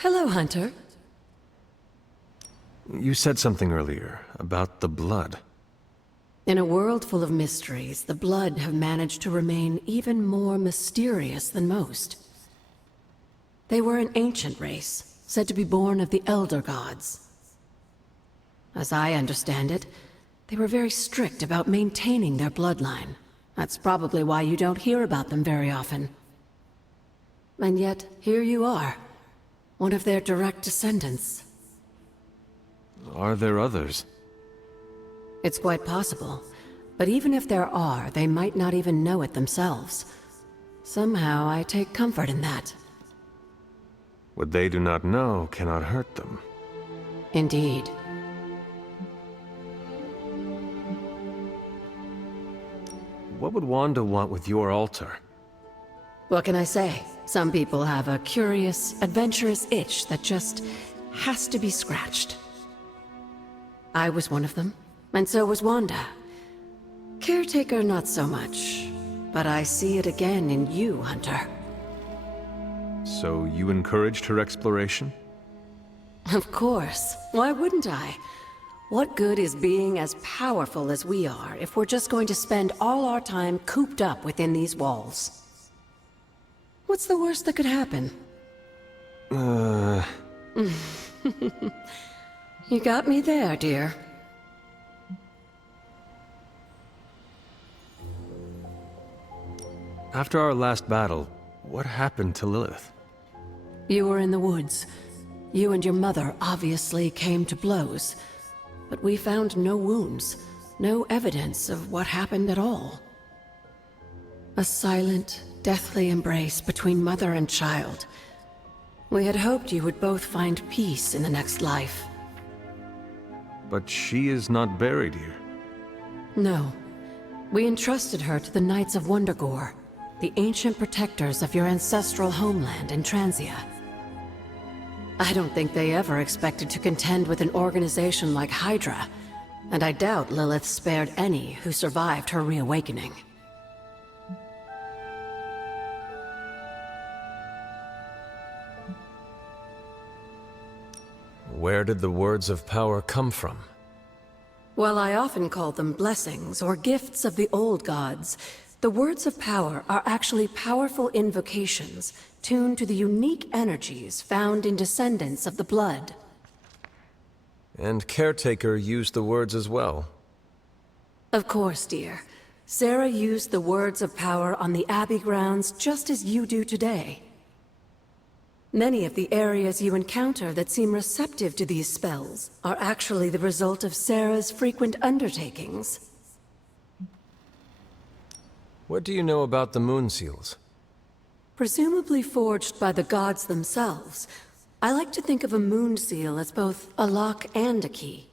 Hello, Hunter. You said something earlier about the blood. In a world full of mysteries, the Blood have managed to remain even more mysterious than most. They were an ancient race, said to be born of the Elder Gods. As I understand it, they were very strict about maintaining their bloodline. That's probably why you don't hear about them very often. And yet, here you are, one of their direct descendants. Are there others? It's quite possible. But even if there are, they might not even know it themselves. Somehow, I take comfort in that. What they do not know cannot hurt them. Indeed. What would Wanda want with your altar? What can I say? Some people have a curious, adventurous itch that just has to be scratched. I was one of them, and so was Wanda. Caretaker, not so much. But I see it again in you, Hunter. So you encouraged her exploration? Of course. Why wouldn't I? What good is being as powerful as we are if we're just going to spend all our time cooped up within these walls? What's the worst that could happen? You got me there, dear. After our last battle, what happened to Lilith? You were in the woods. You and your mother obviously came to blows. But we found no wounds, no evidence of what happened at all. A silent, deathly embrace between mother and child. We had hoped you would both find peace in the next life. But she is not buried here. No. We entrusted her to the Knights of Wondergore, the ancient protectors of your ancestral homeland in Transia. I don't think they ever expected to contend with an organization like Hydra, and I doubt Lilith spared any who survived her reawakening. Where did the words of power come from? While I often call them blessings or gifts of the old gods, the words of power are actually powerful invocations tuned to the unique energies found in descendants of the Blood. And Caretaker used the words as well. Of course, dear. Sarah used the words of power on the Abbey grounds just as you do today. Many of the areas you encounter that seem receptive to these spells are actually the result of Sarah's frequent undertakings. What do you know about the moon seals? Presumably forged by the gods themselves, I like to think of a moon seal as both a lock and a key.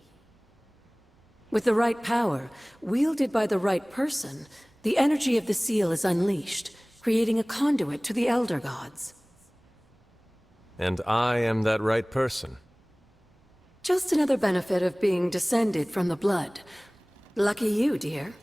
With the right power, wielded by the right person, the energy of the seal is unleashed, creating a conduit to the Elder Gods. And I am that right person. Just another benefit of being descended from the Blood. Lucky you, dear.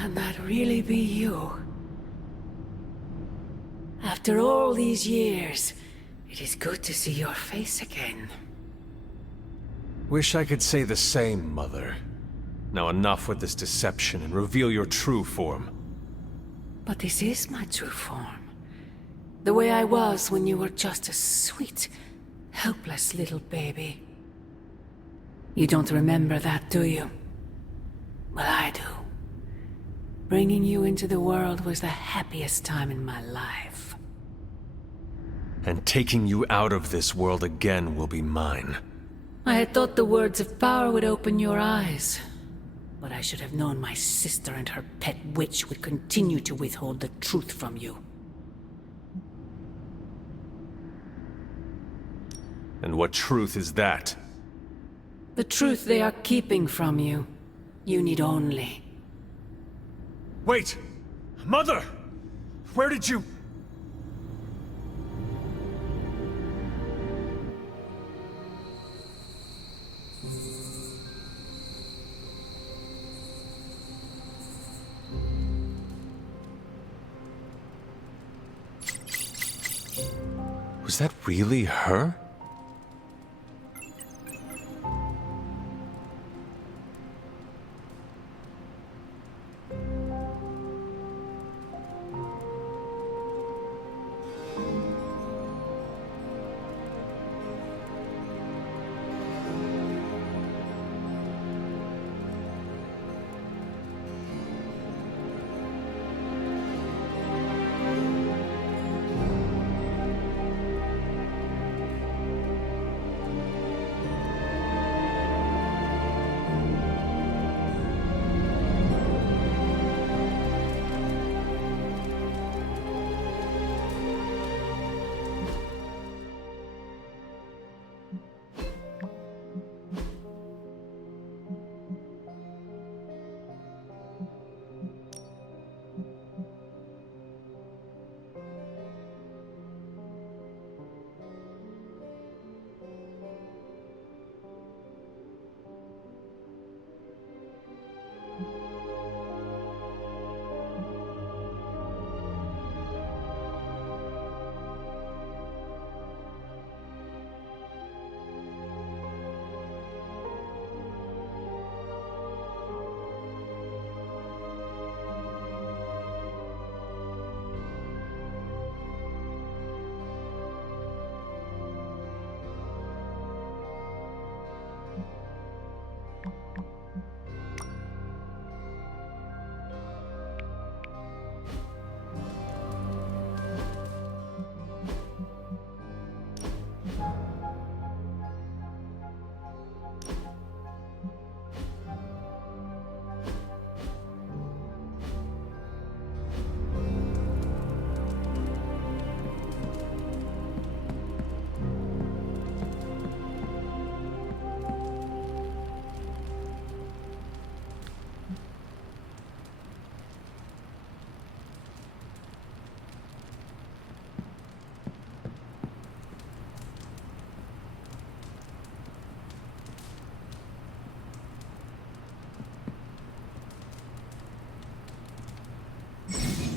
Can that really be you? After all these years, it is good to see your face again. Wish I could say the same, Mother. Now enough with this deception and reveal your true form. But this is my true form. The way I was when you were just a sweet, helpless little baby. You don't remember that, do you? Well, I do. Bringing you into the world was the happiest time in my life. And taking you out of this world again will be mine. I had thought the words of power would open your eyes. But I should have known my sister and her pet witch would continue to withhold the truth from you. And what truth is that? The truth they are keeping from you. You need only... Wait! Mother! Where did you... Was that really her?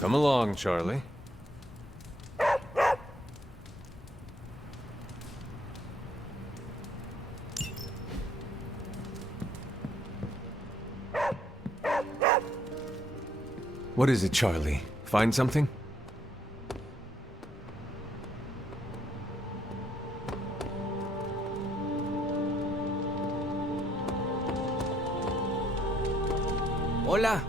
Come along, Charlie. What is it, Charlie? Find something? Hola.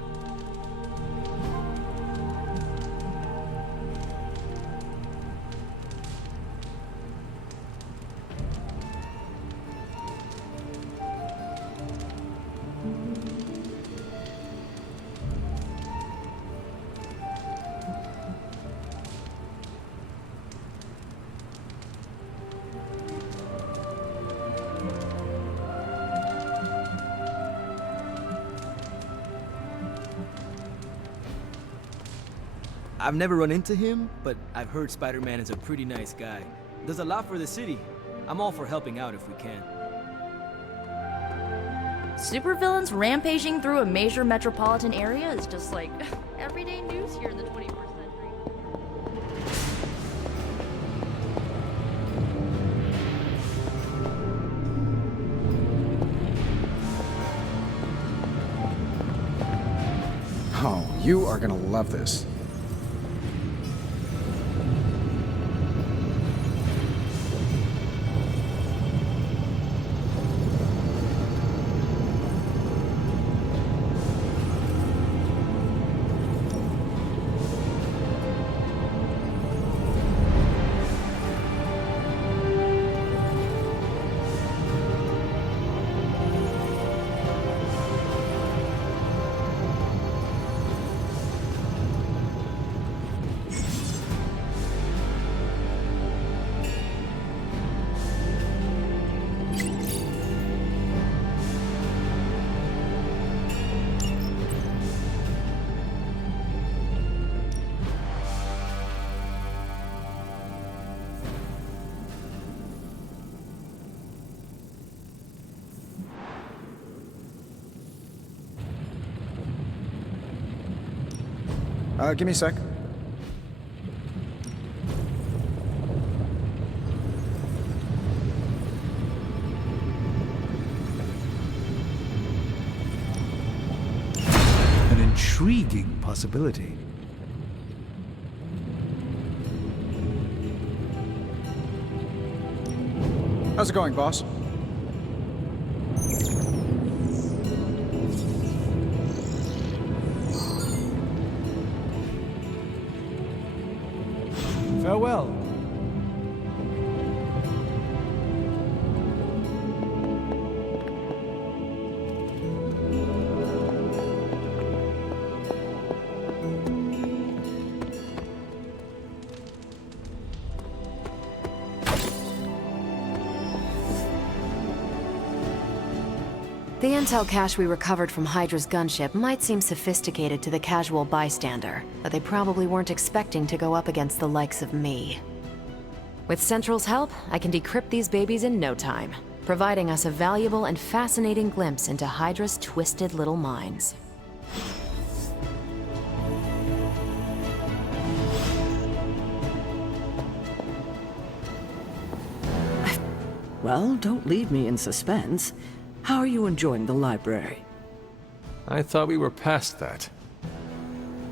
I've never run into him, but I've heard Spider-Man is a pretty nice guy. Does a lot for the city. I'm all for helping out if we can. Supervillains rampaging through a major metropolitan area is just like everyday news here in the 21st century. Oh, you are gonna love this. Give me a sec. An intriguing possibility. How's it going, boss? Farewell. The intel cache we recovered from Hydra's gunship might seem sophisticated to the casual bystander, but they probably weren't expecting to go up against the likes of me. With Central's help, I can decrypt these babies in no time, providing us a valuable and fascinating glimpse into Hydra's twisted little minds. Well, don't leave me in suspense. How are you enjoying the library? I thought we were past that.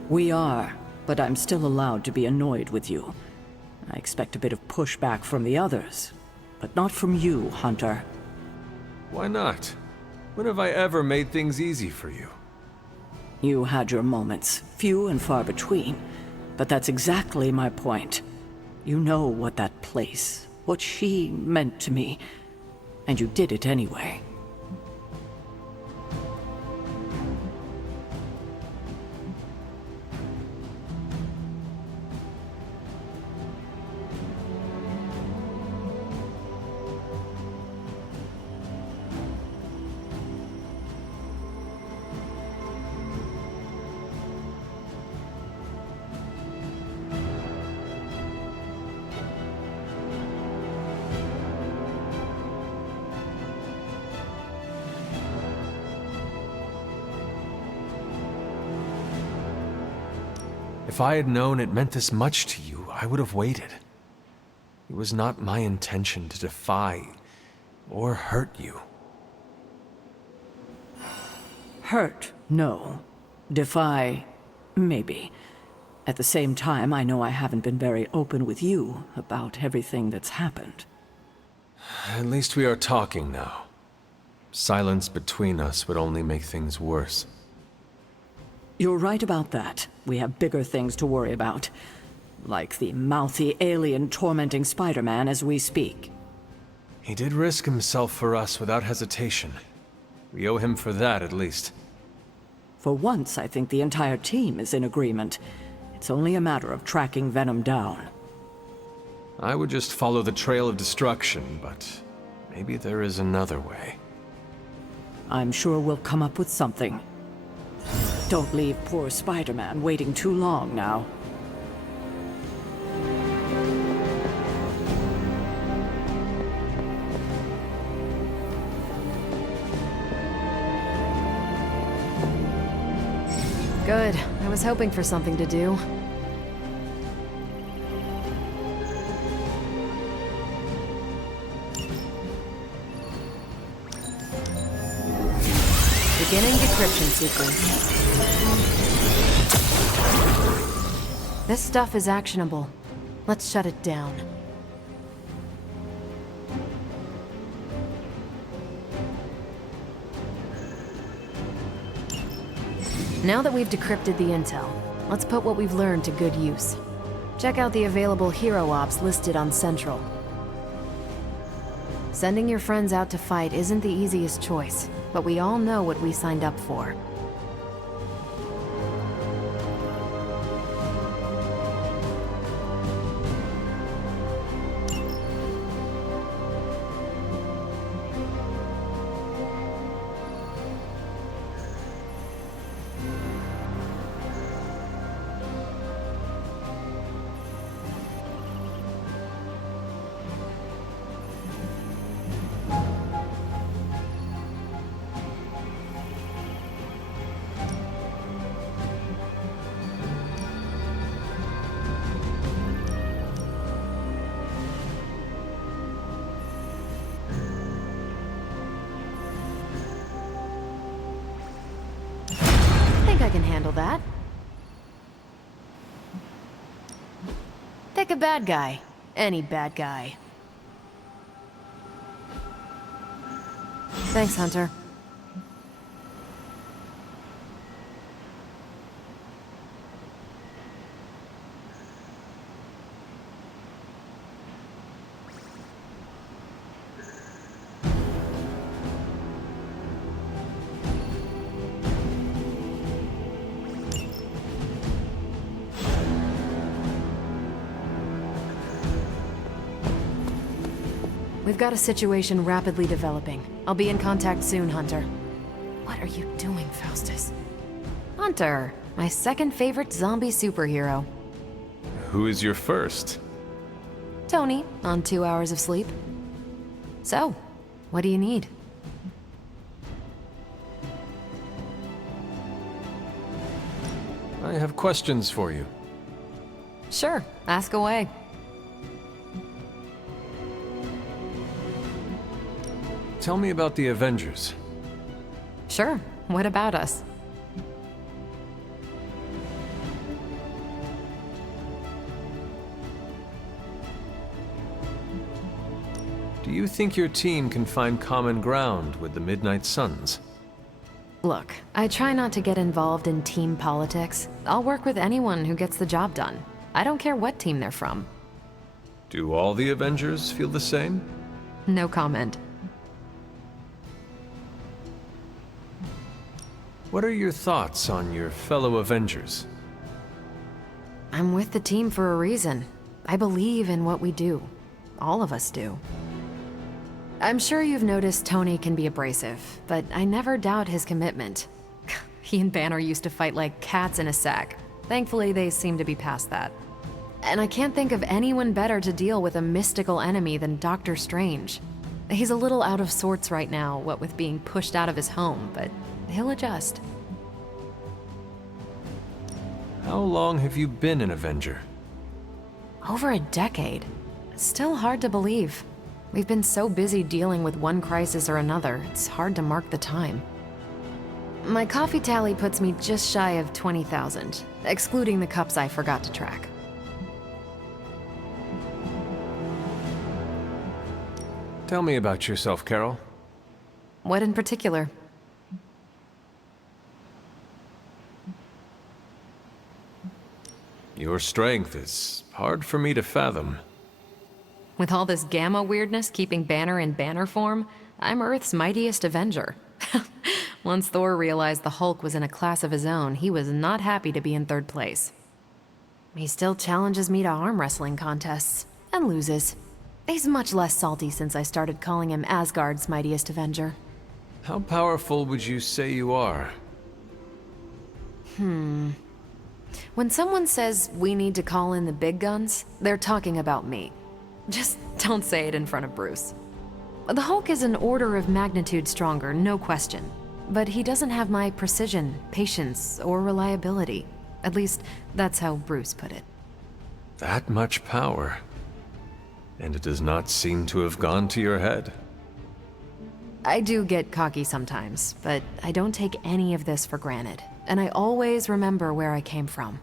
We are, but I'm still allowed to be annoyed with you. I expect a bit of pushback from the others, but not from you, Hunter. Why not? When have I ever made things easy for you? You had your moments, few and far between, but that's exactly my point. You know what that place, what she meant to me, and you did it anyway. If I had known it meant this much to you, I would have waited. It was not my intention to defy or hurt you. Hurt, no. Defy, maybe. At the same time, I know I haven't been very open with you about everything that's happened. At least we are talking now. Silence between us would only make things worse. You're right about that. We have bigger things to worry about. Like the mouthy alien tormenting Spider-Man as we speak. He did risk himself for us without hesitation. We owe him for that, at least. For once, I think the entire team is in agreement. It's only a matter of tracking Venom down. I would just follow the trail of destruction, but maybe there is another way. I'm sure we'll come up with something. Don't leave poor Spider-Man waiting too long now. Good. I was hoping for something to do. Beginning decryption sequence. This stuff is actionable. Let's shut it down. Now that we've decrypted the intel, let's put what we've learned to good use. Check out the available hero ops listed on Central. Sending your friends out to fight isn't the easiest choice, but we all know what we signed up for. I can handle that. Pick a bad guy. Any bad guy. Thanks, Hunter. We've got a situation rapidly developing. I'll be in contact soon, Hunter. What are you doing, Faustus? Hunter, my second favorite zombie superhero. Who is your first? Tony, on 2 hours of sleep. So, what do you need? I have questions for you. Sure, ask away. Tell me about the Avengers. Sure, what about us? Do you think your team can find common ground with the Midnight Suns? Look, I try not to get involved in team politics. I'll work with anyone who gets the job done. I don't care what team they're from. Do all the Avengers feel the same? No comment. What are your thoughts on your fellow Avengers? I'm with the team for a reason. I believe in what we do. All of us do. I'm sure you've noticed Tony can be abrasive, but I never doubt his commitment. He and Banner used to fight like cats in a sack. Thankfully, they seem to be past that. And I can't think of anyone better to deal with a mystical enemy than Doctor Strange. He's a little out of sorts right now, what with being pushed out of his home, but he'll adjust. How long have you been an Avenger? Over a decade. Still hard to believe. We've been so busy dealing with one crisis or another, it's hard to mark the time. My coffee tally puts me just shy of 20,000, excluding the cups I forgot to track. Tell me about yourself, Carol. What in particular? Your strength is hard for me to fathom. With all this gamma weirdness keeping Banner in banner form, I'm Earth's mightiest Avenger. Once Thor realized the Hulk was in a class of his own, he was not happy to be in third place. He still challenges me to arm wrestling contests, and loses. He's much less salty since I started calling him Asgard's mightiest Avenger. How powerful would you say you are? When someone says we need to call in the big guns, they're talking about me. Just don't say it in front of Bruce. The Hulk is an order of magnitude stronger, no question. But he doesn't have my precision, patience, or reliability. At least, that's how Bruce put it. That much power. And it does not seem to have gone to your head. I do get cocky sometimes, but I don't take any of this for granted. And I always remember where I came from.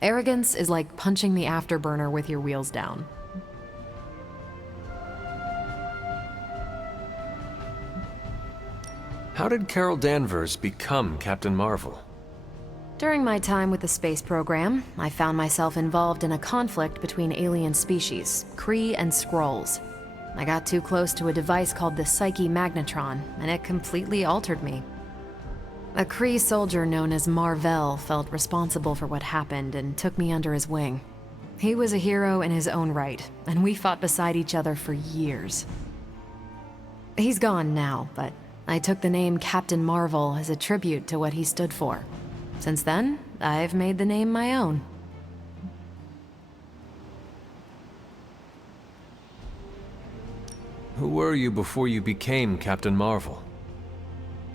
Arrogance is like punching the afterburner with your wheels down. How did Carol Danvers become Captain Marvel? During my time with the space program, I found myself involved in a conflict between alien species, Kree and Skrulls. I got too close to a device called the Psyche Magnetron, and it completely altered me. A Kree soldier known as Mar-Vell felt responsible for what happened and took me under his wing. He was a hero in his own right, and we fought beside each other for years. He's gone now, but I took the name Captain Marvel as a tribute to what he stood for. Since then, I've made the name my own. Who were you before you became Captain Marvel?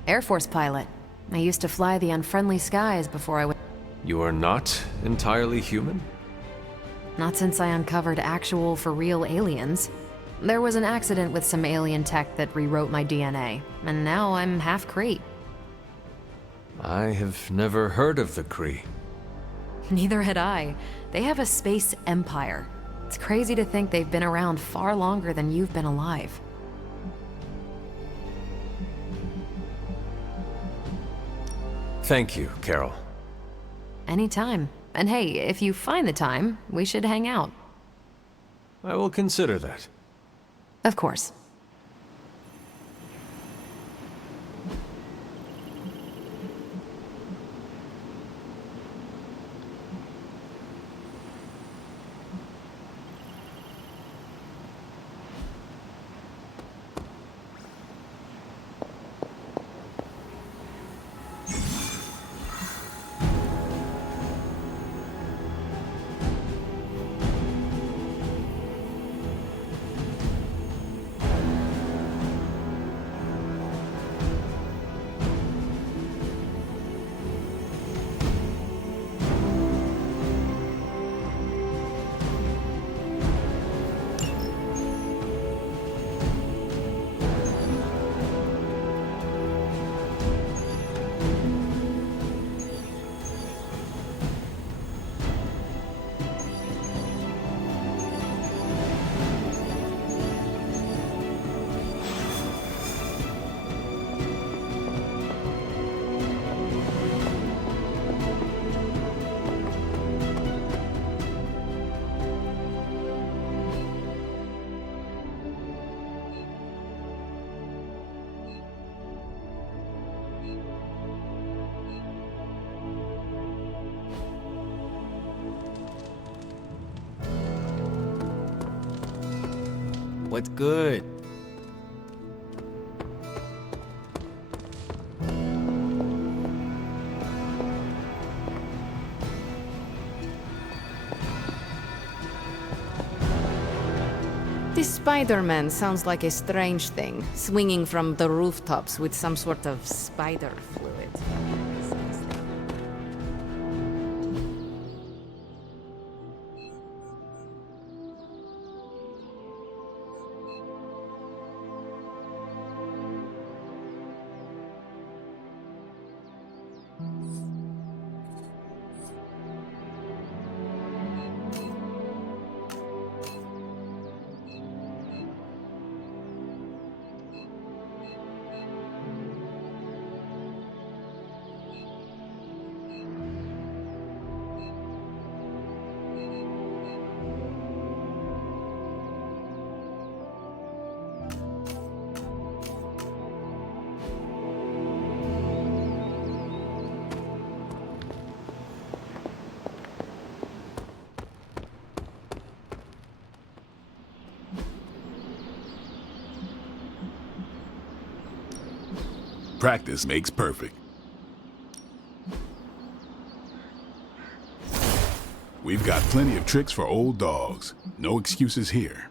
Air Force pilot. I used to fly the unfriendly skies before I went. You are not entirely human? Not since I uncovered actual, for real aliens. There was an accident with some alien tech that rewrote my DNA, and now I'm half Kree. I have never heard of the Kree. Neither had I. They have a space empire. It's crazy to think they've been around far longer than you've been alive. Thank you, Carol. Anytime. And hey, if you find the time, we should hang out. I will consider that. Of course. What's good? This Spider-Man sounds like a strange thing, swinging from the rooftops with some sort of spider fluid. Practice makes perfect. We've got plenty of tricks for old dogs. No excuses here.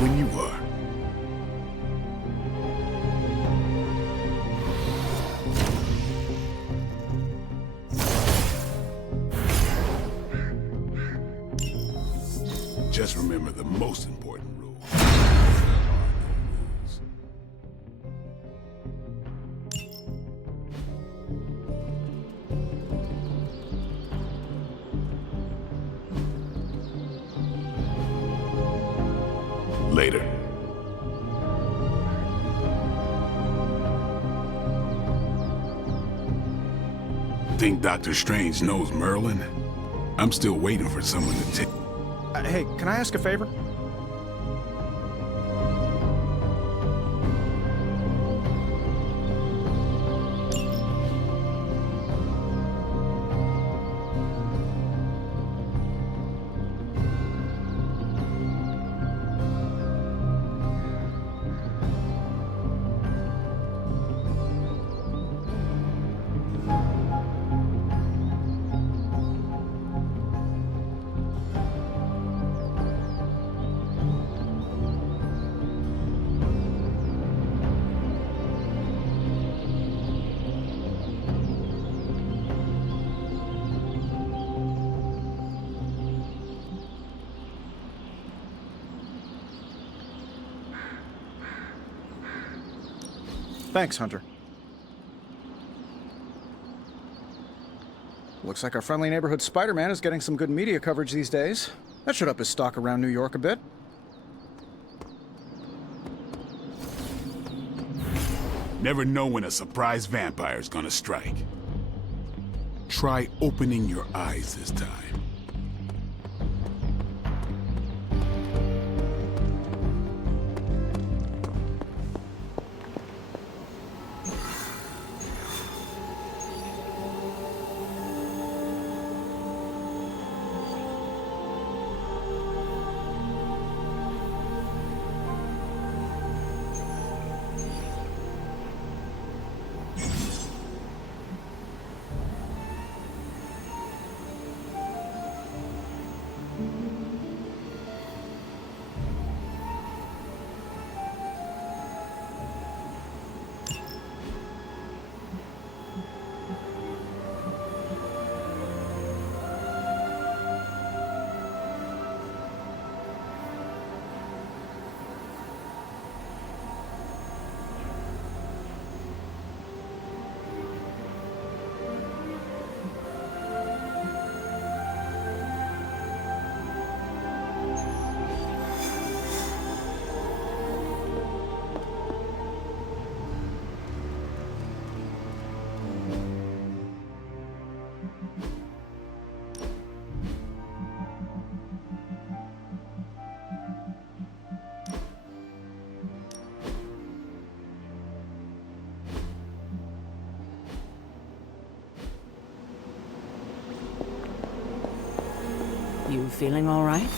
When you are. Just remember the most important rule. Later. Think Dr. Strange knows Merlin? I'm still waiting for someone to take... Hey, can I ask a favor? Thanks, Hunter. Looks like our friendly neighborhood Spider-Man is getting some good media coverage these days. That should up his stock around New York a bit. Never know when a surprise vampire's gonna strike. Try opening your eyes this time. You feeling all right?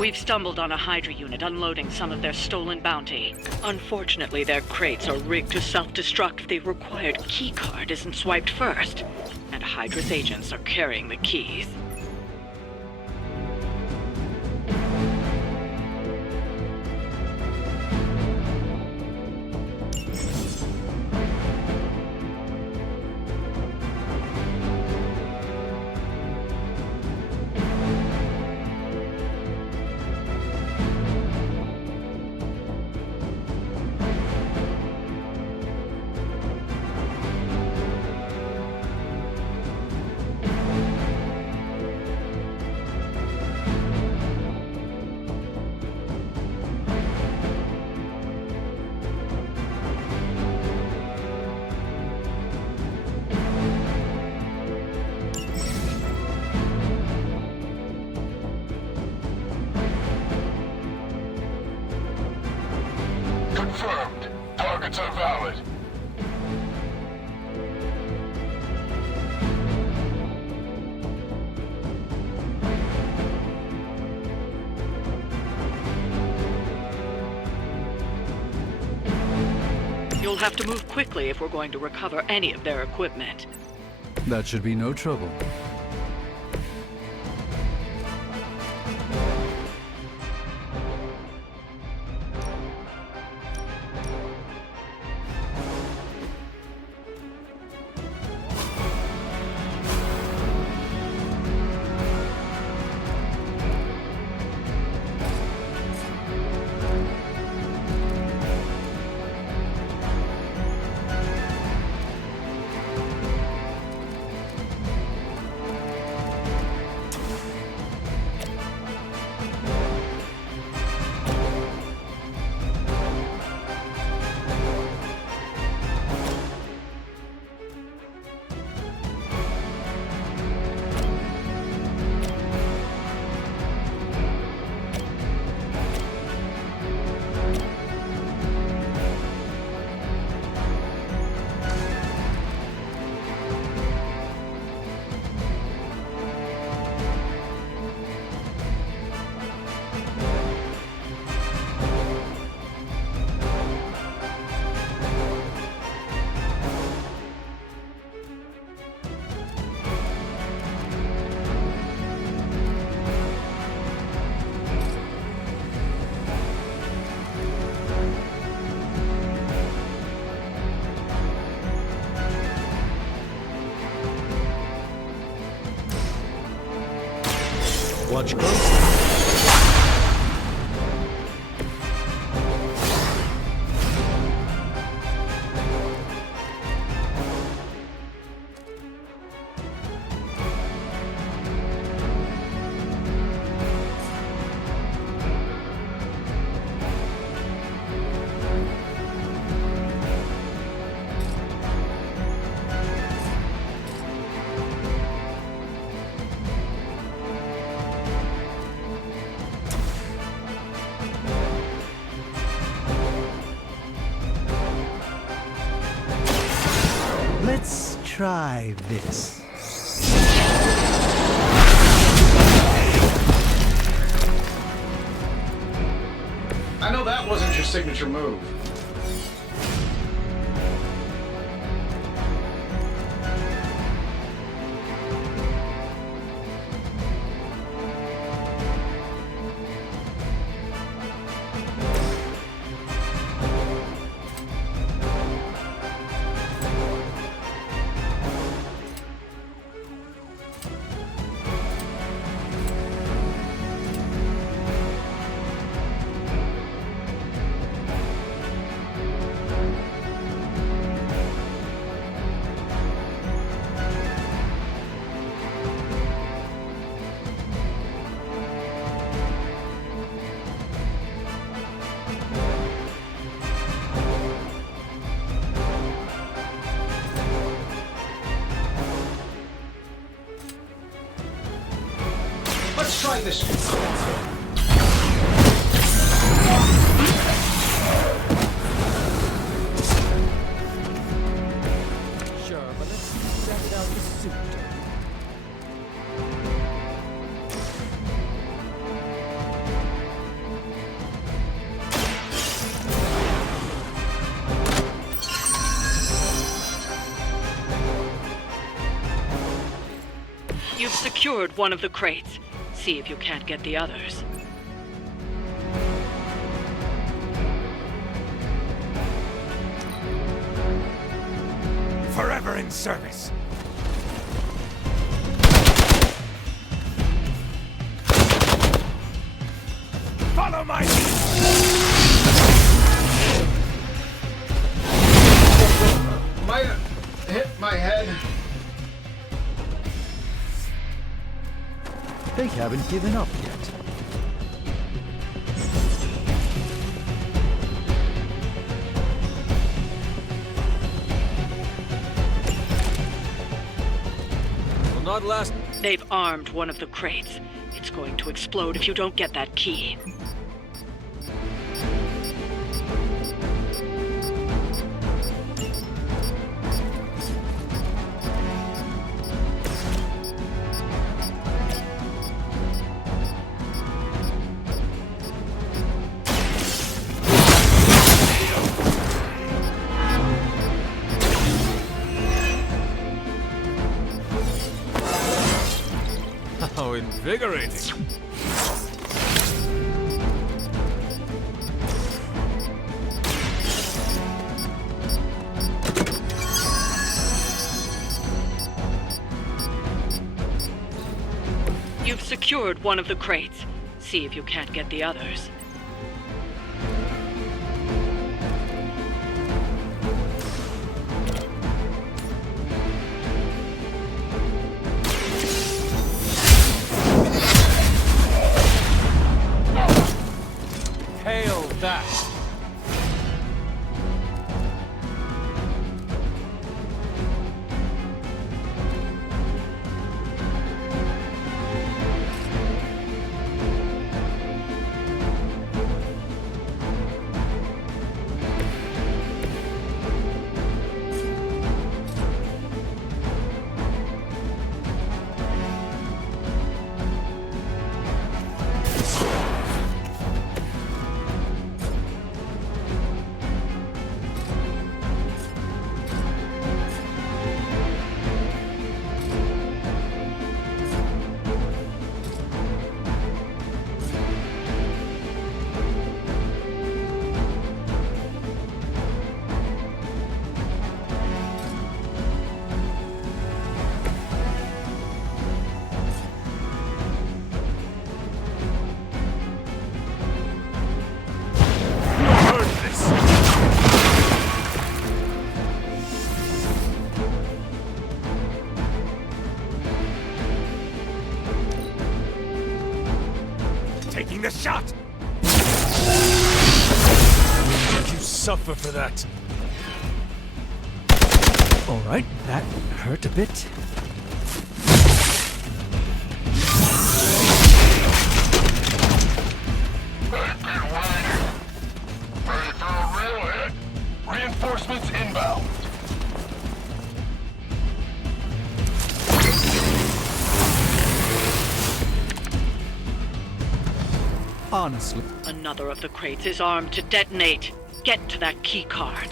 We've stumbled on a Hydra unit unloading some of their stolen bounty. Unfortunately, their crates are rigged to self-destruct if the required keycard isn't swiped first. And Hydra's agents are carrying the keys. Confirmed. Targets are valid. You'll have to move quickly if we're going to recover any of their equipment. That should be no trouble. Watch closely. Let's try this. I know that wasn't your signature move. Let's try this. Sure, but let's check it out the suit. secured one of the crates. See if you can't get the others. Forever in service. Follow my lead. Might have hit my head. They haven't given up yet. Will not last. They've armed one of the crates. It's going to explode if you don't get that key. How invigorating. You've secured one of the crates. See if you can't get the others. Hail that! Taking the shot! You suffer for that. All right, that hurt a bit. Ready for a real hit? Reinforcements inbound. Honestly. Another of the crates is armed to detonate. Get to that key card.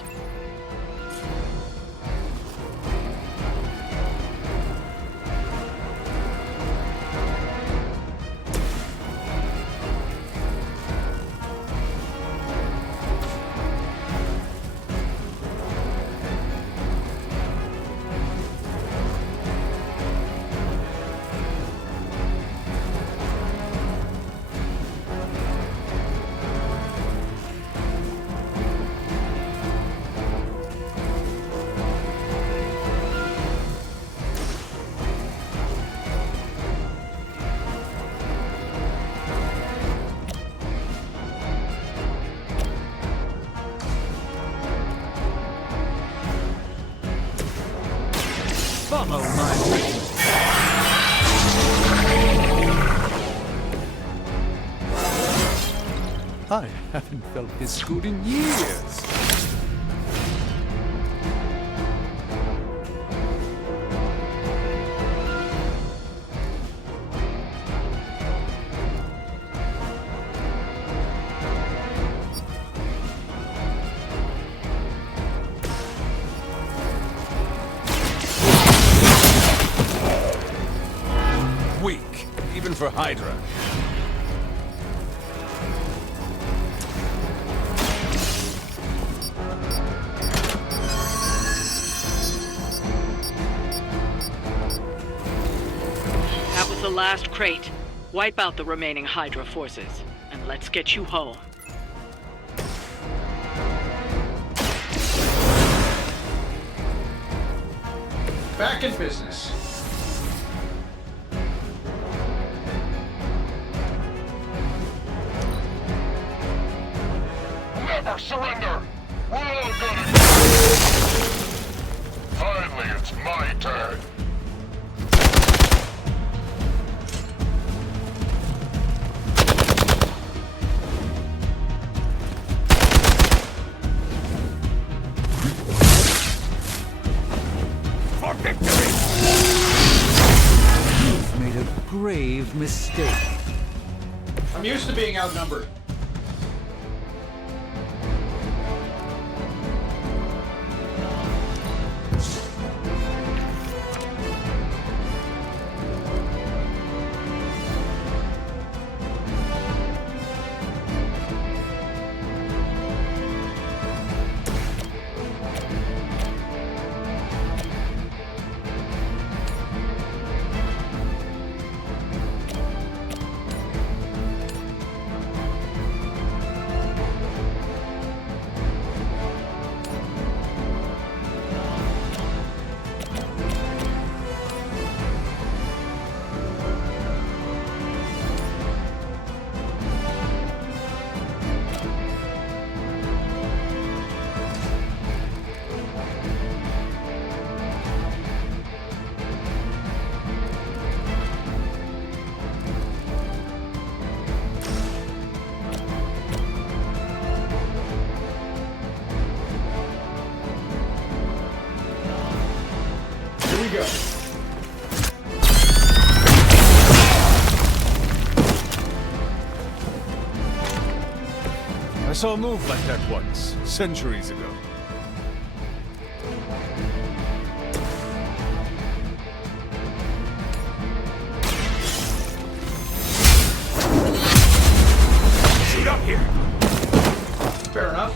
Follow my lead. I haven't felt this good in years. for Hydra. That was the last crate. Wipe out the remaining Hydra forces, and let's get you home. Back in business. Never surrender! We're all gonna... Finally, it's my turn. For victory! You've made a grave mistake. I'm used to being outnumbered. Go. I saw a move like that once, centuries ago. Shoot up here! Fair enough.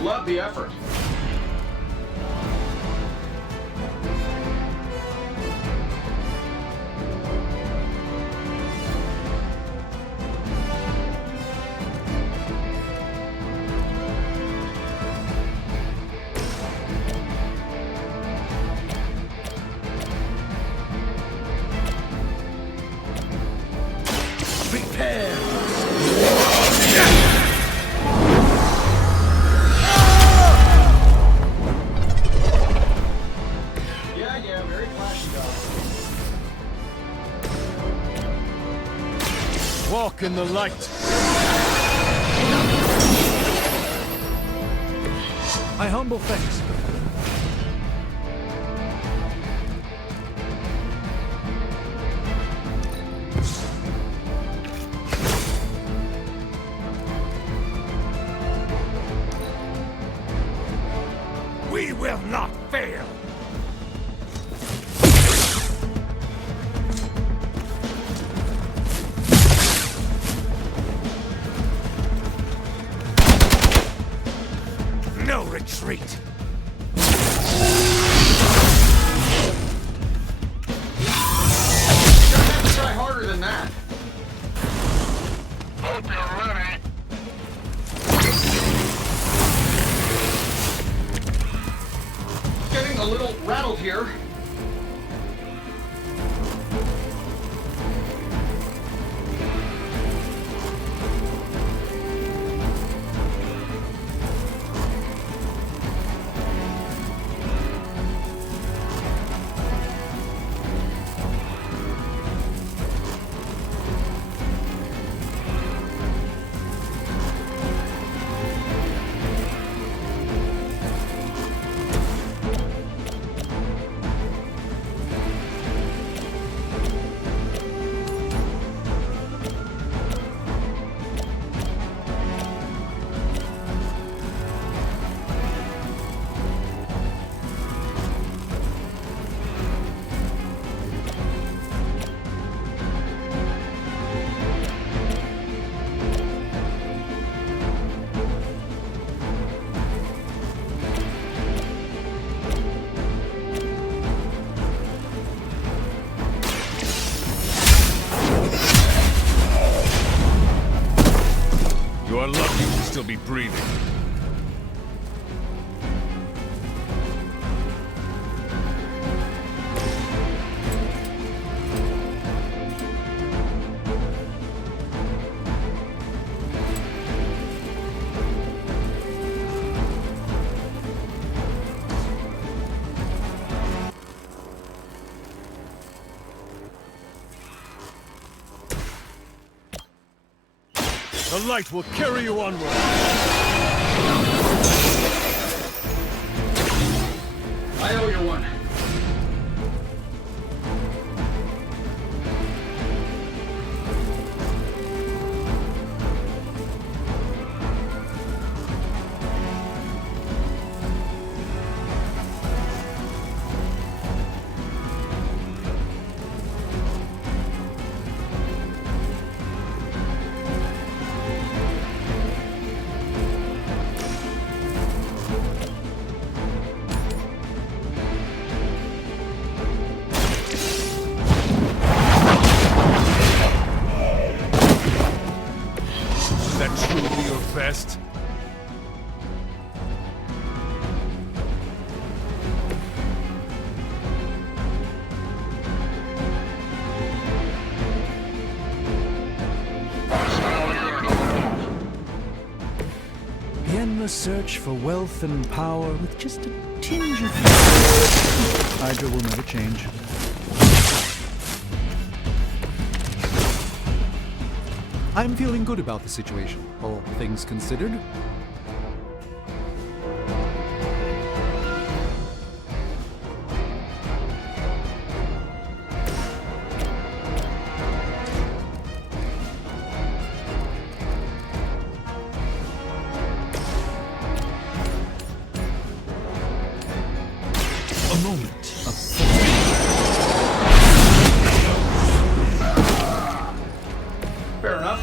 Love the effort. Walk in the light. My humble thanks. We will not fail! No retreat! Try harder than that. Hope you're ready. Getting a little rattled here. still be breathing. The light will carry you onward! I owe you one. Is that truly your best? The endless search for wealth and power with just a tinge of... Hydra will never change. I'm feeling good about the situation, all things considered. A moment of... Fair enough.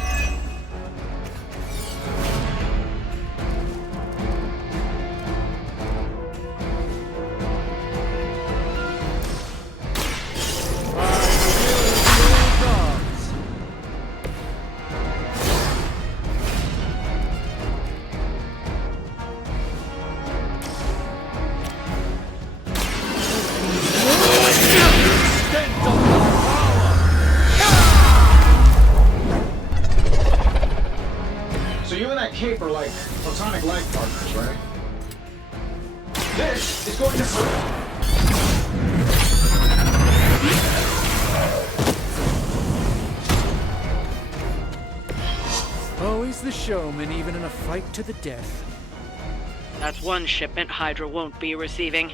So you and that cape are like platonic life partners, right? This is going to... Always the showman, even in a fight to the death. That's one shipment Hydra won't be receiving.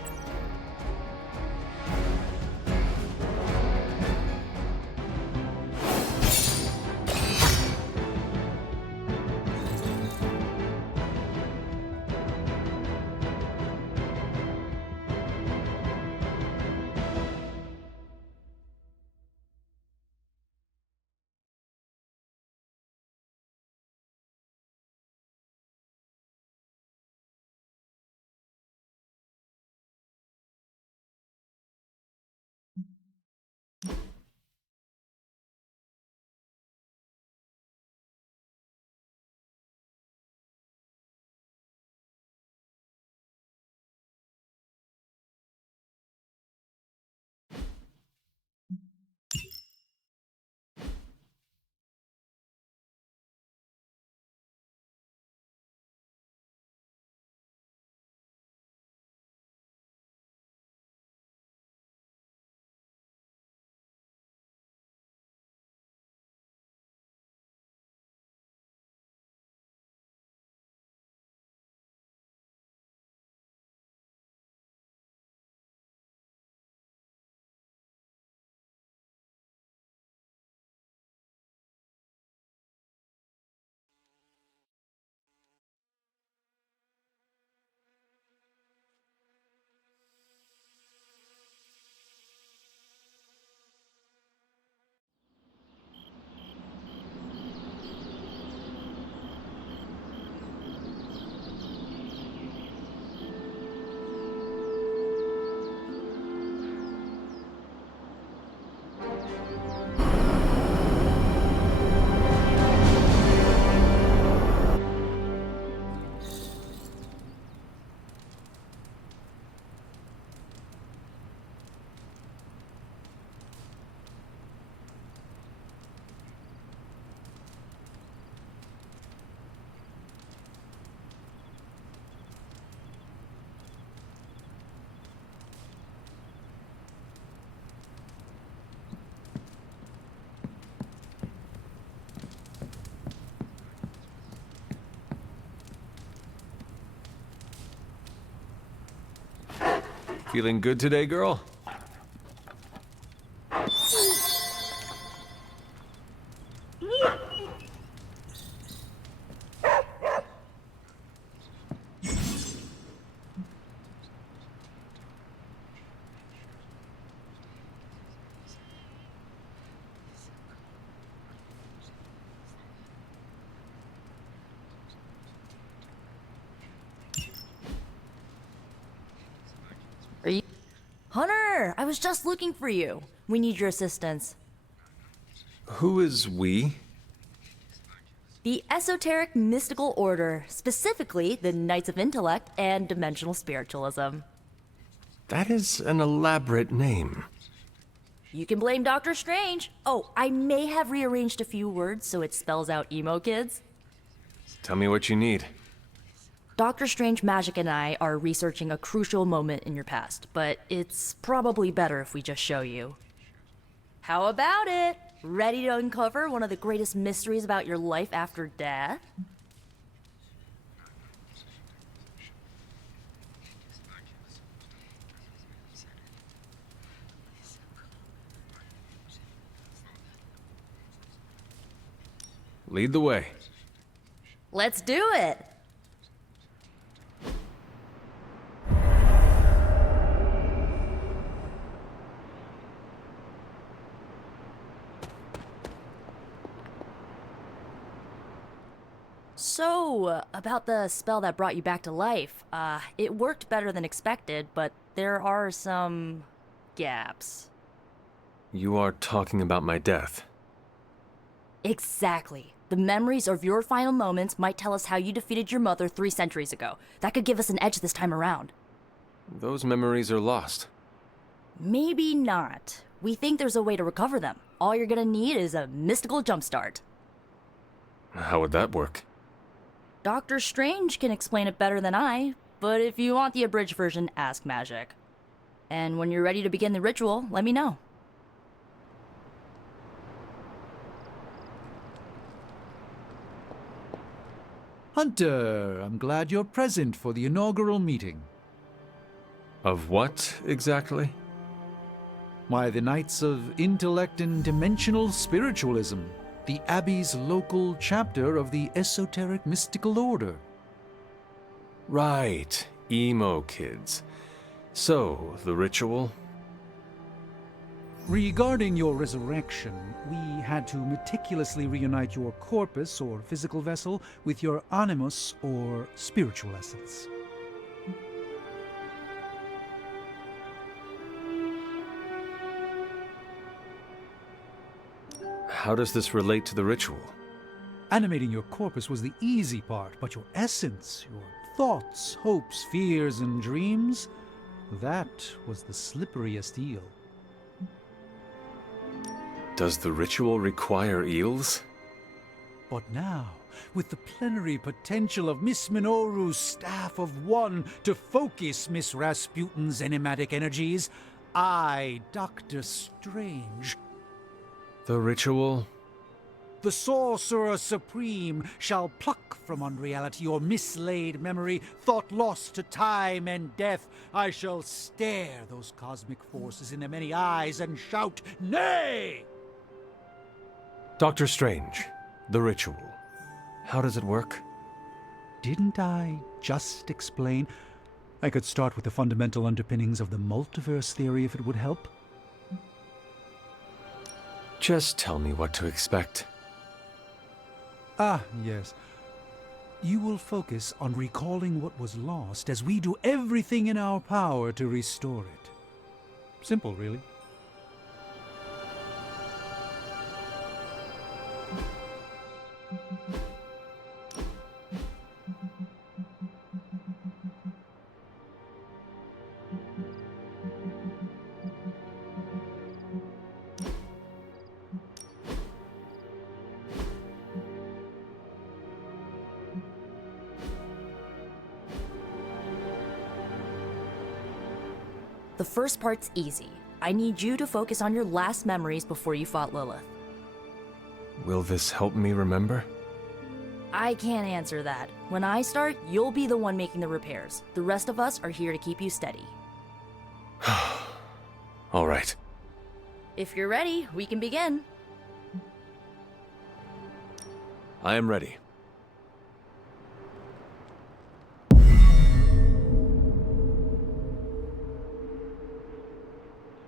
Feeling good today, girl? Hunter, I was just looking for you. We need your assistance. Who is we? The Esoteric Mystical Order, specifically the Knights of Intellect and Dimensional Spiritualism. That is an elaborate name. You can blame Dr. Strange. Oh, I may have rearranged a few words so it spells out emo kids. Tell me what you need. Dr. Strange Magic and I are researching a crucial moment in your past, but it's probably better if we just show you. How about it? Ready to uncover one of the greatest mysteries about your life after death? Lead the way. Let's do it! So, about the spell that brought you back to life, it worked better than expected, but there are some gaps. You are talking about my death. Exactly. The memories of your final moments might tell us how you defeated your mother 3 centuries ago. That could give us an edge this time around. Those memories are lost. Maybe not. We think there's a way to recover them. All you're gonna need is a mystical jumpstart. How would that work? Dr. Strange can explain it better than I, but if you want the abridged version, ask Magic. And when you're ready to begin the ritual, let me know. Hunter, I'm glad you're present for the inaugural meeting. Of what, exactly? Why, the Knights of Intellect and Dimensional Spiritualism, the Abbey's local chapter of the Esoteric Mystical Order. Right, emo kids. So, the ritual? Regarding your resurrection, we had to meticulously reunite your corpus, or physical vessel, with your animus, or spiritual essence. How does this relate to the ritual? Animating your corpus was the easy part, but your essence, your thoughts, hopes, fears, and dreams, that was the slipperiest eel. Does the ritual require eels? But now, with the plenary potential of Miss Minoru's Staff of One to focus Miss Rasputin's enigmatic energies, I, Dr. Strange, the ritual? The Sorcerer Supreme shall pluck from unreality your mislaid memory, thought lost to time and death. I shall stare those cosmic forces in their many eyes and shout, nay! Dr. Strange, the ritual. How does it work? Didn't I just explain? I could start with the fundamental underpinnings of the multiverse theory if it would help. Just tell me what to expect. Ah, yes. You will focus on recalling what was lost as we do everything in our power to restore it. Simple, really. The first part's easy. I need you to focus on your last memories before you fought Lilith. Will this help me remember? I can't answer that. When I start, you'll be the one making the repairs. The rest of us are here to keep you steady. All right. If you're ready, we can begin. I am ready.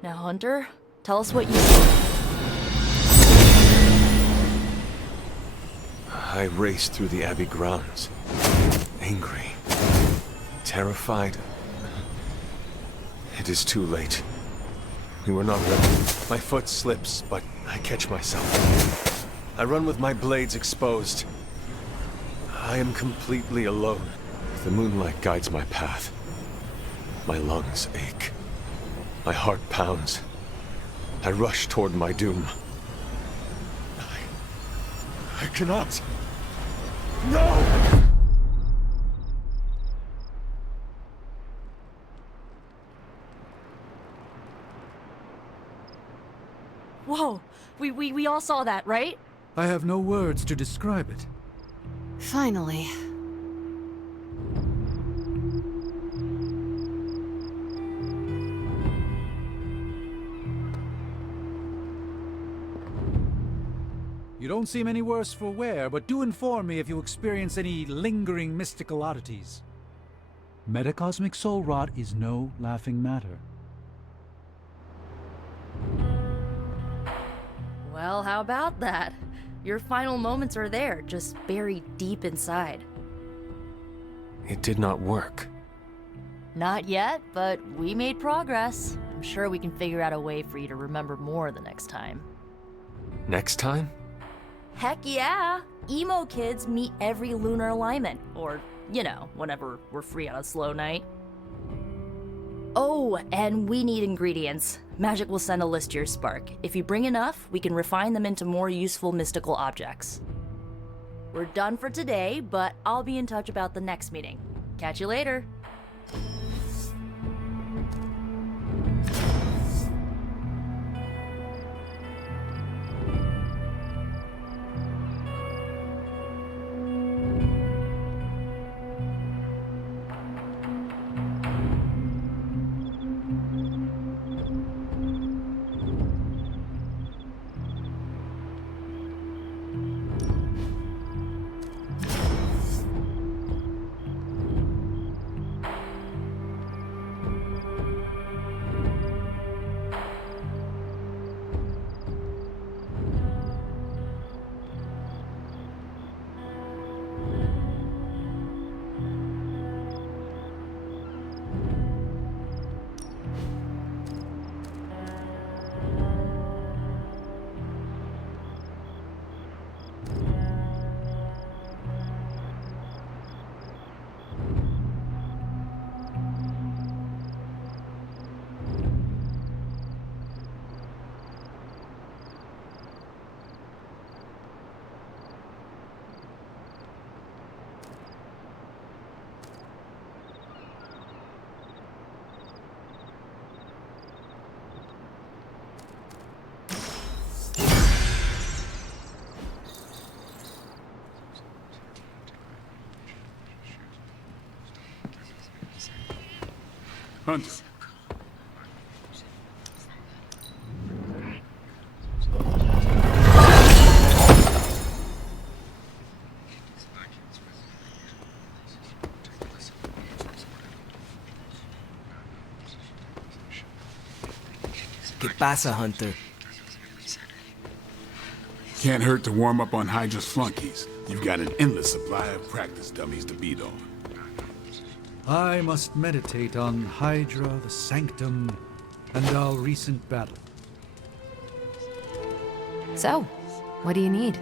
Now, Hunter, tell us what you... I raced through the Abbey grounds. Angry. Terrified. It is too late. We were not ready. My foot slips, but I catch myself. I run with my blades exposed. I am completely alone. The moonlight guides my path. My lungs ache. My heart pounds. I rush toward my doom. I cannot. No! Whoa! We all saw that, right? I have no words to describe it. Finally. You don't seem any worse for wear, but do inform me if you experience any lingering mystical oddities. Metacosmic soul rot is no laughing matter. Well, how about that? Your final moments are there, just buried deep inside. It did not work. Not yet, but we made progress. I'm sure we can figure out a way for you to remember more the next time. Next time? Heck yeah! Emo kids meet every lunar alignment, or, you know, whenever we're free on a slow night. Oh, and we need ingredients. Magic will send a list to your spark. If you bring enough, we can refine them into more useful mystical objects. We're done for today, but I'll be in touch about the next meeting. Catch you later. Hunter. ¿Qué pasa, Hunter? Can't hurt to warm up on Hydra's flunkies. You've got an endless supply of practice dummies to beat on. I must meditate on Hydra, the Sanctum, and our recent battle. So, what do you need?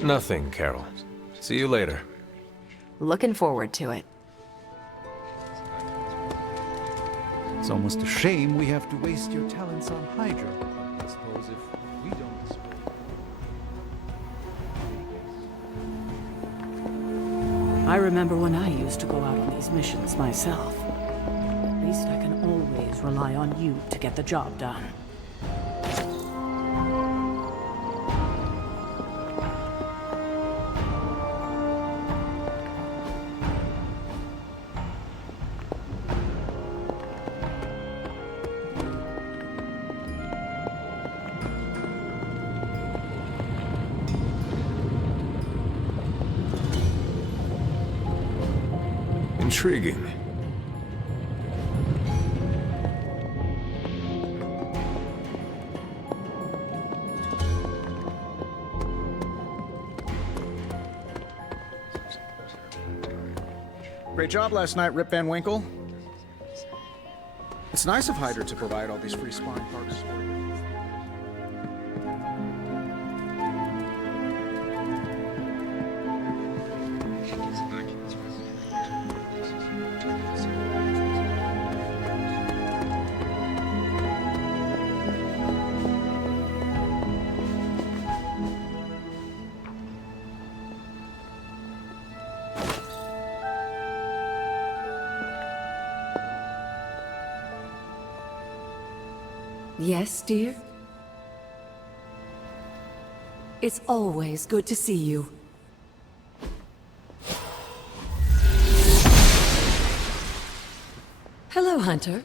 Nothing, Carol. See you later. Looking forward to it. It's almost a shame we have to waste your talents on Hydra. I suppose if we don't... I remember when I used to go out on these missions myself. At least I can always rely on you to get the job done. Intriguing. Great job last night, Rip Van Winkle. It's nice of Hydra to provide all these free sparring partners for you. Yes, dear? It's always good to see you. Hello, Hunter.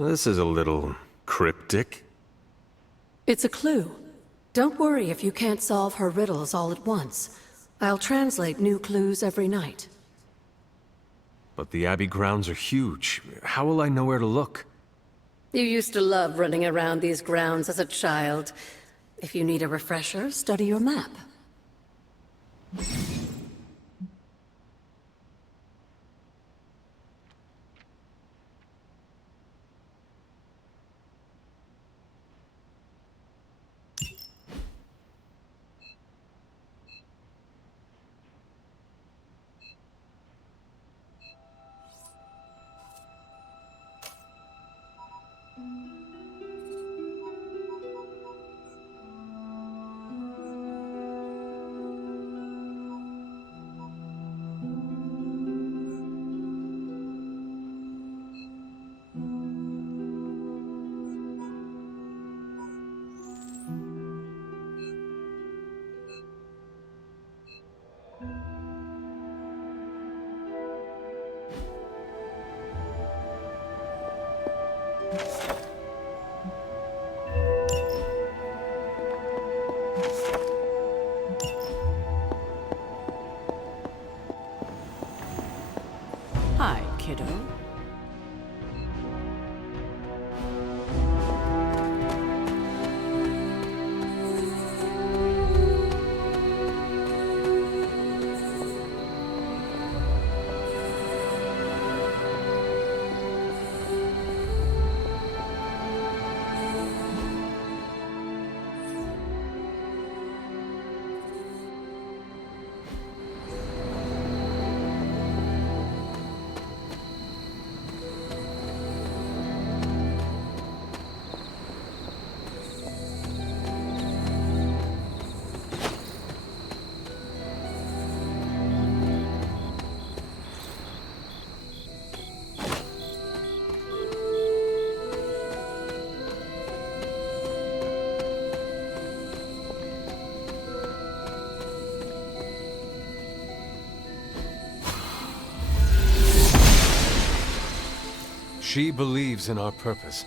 This is a little cryptic. It's a clue. Don't worry if you can't solve her riddles all at once. I'll translate new clues every night. But the Abbey grounds are huge. How will I know where to look? You used to love running around these grounds as a child. If you need a refresher, study your map. Hi, kiddo. She believes in our purpose.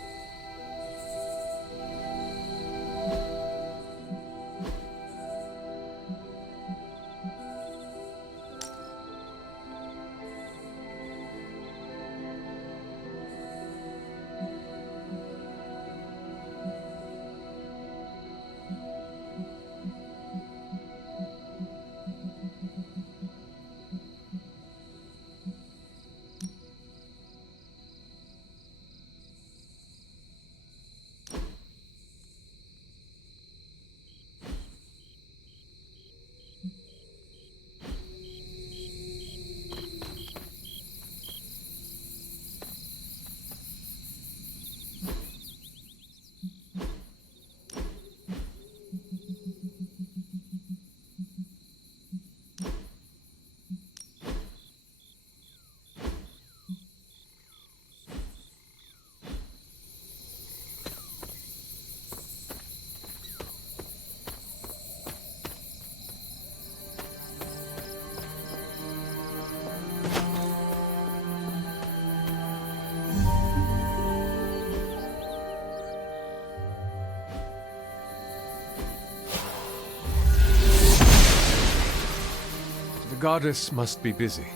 goddess must be busy.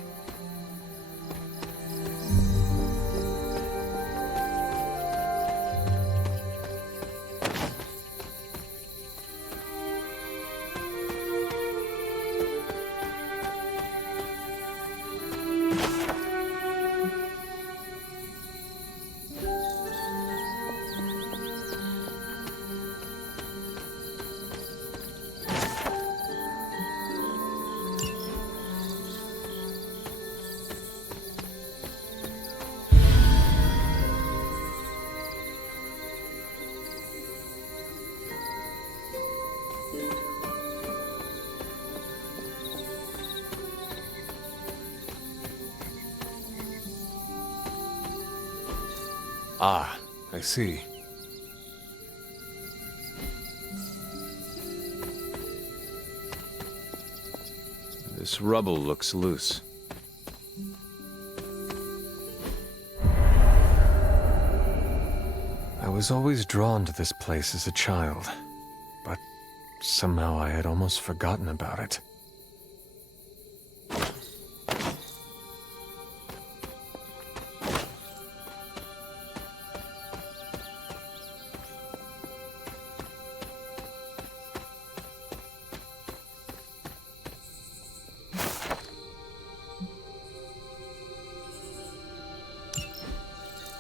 Ah, I see. This rubble looks loose. I was always drawn to this place as a child, but somehow I had almost forgotten about it.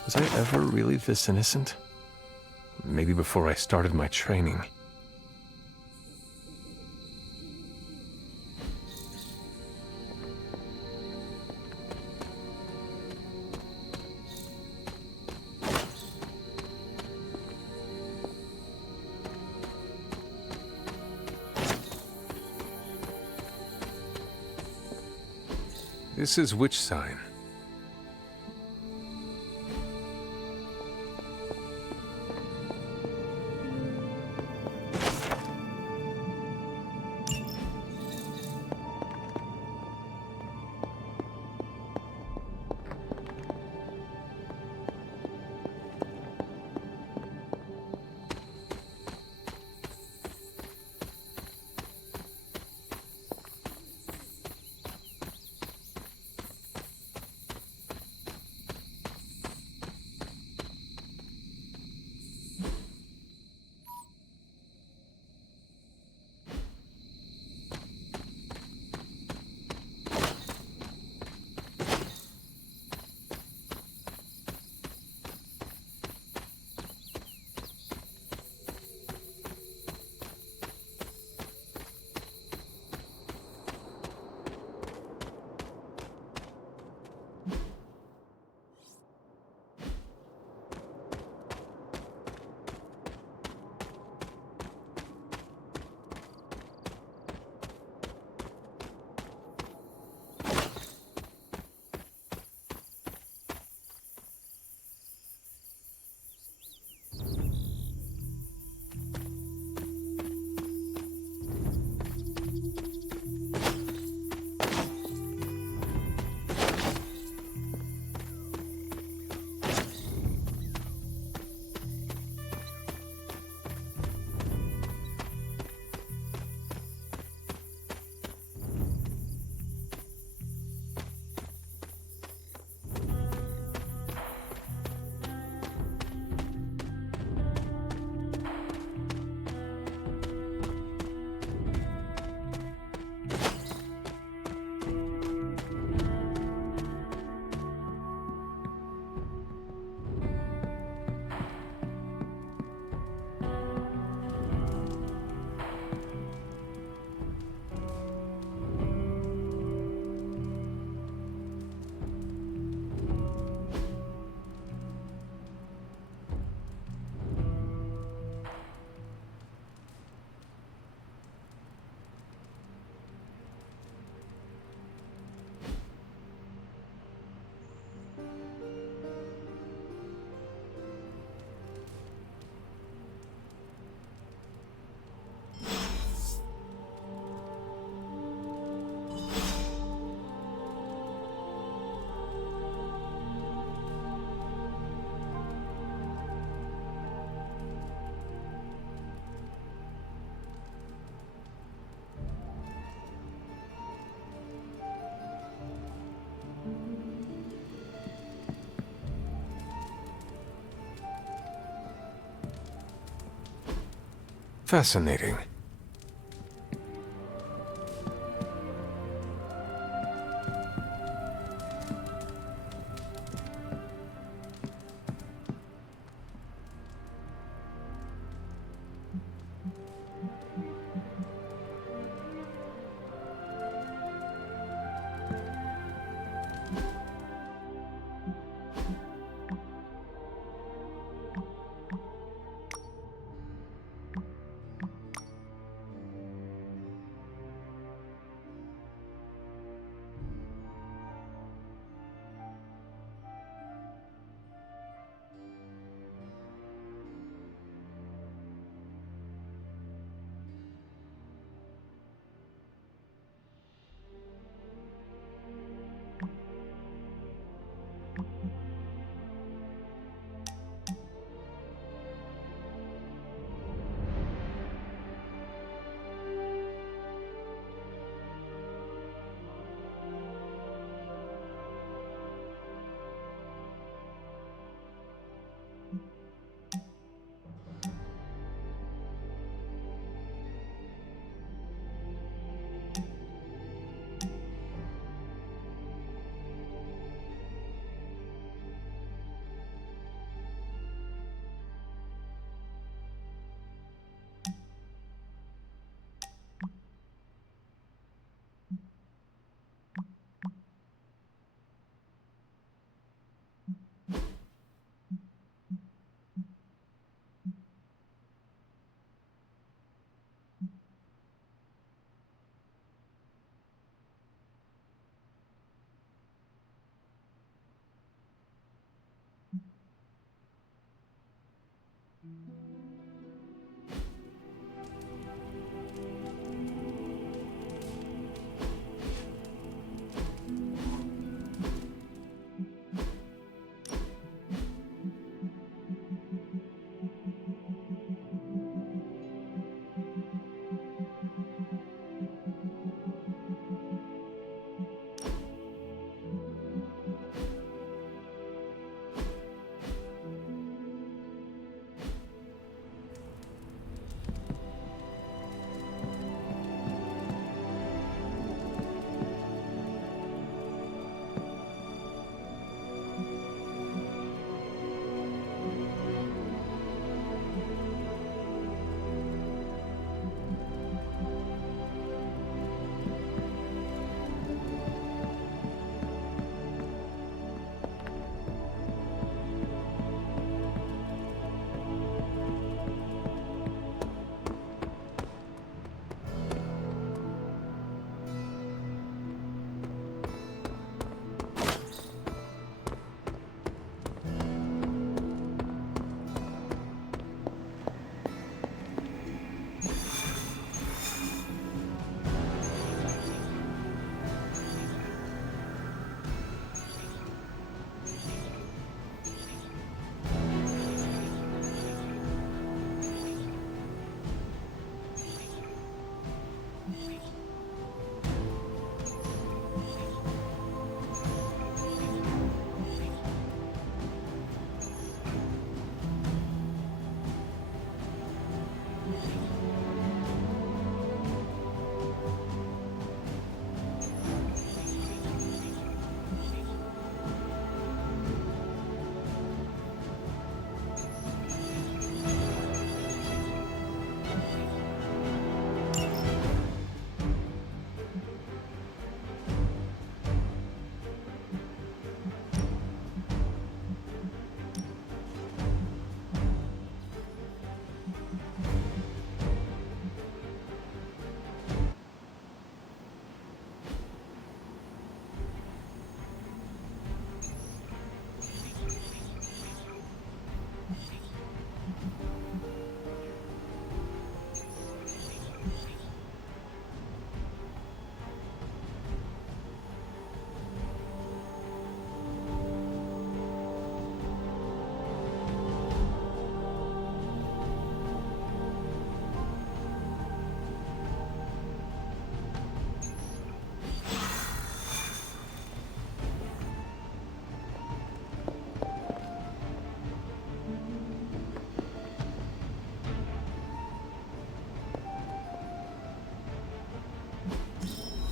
Was I ever really this innocent? Maybe before I started my training. This is which sign? Fascinating.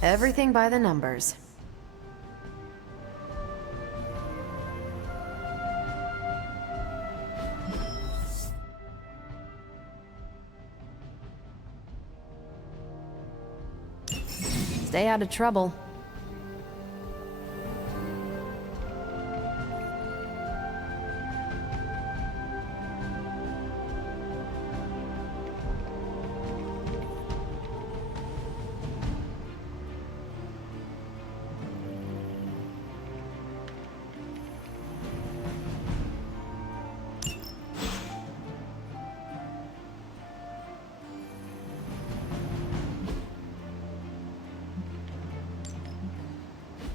Everything by the numbers. Stay out of trouble.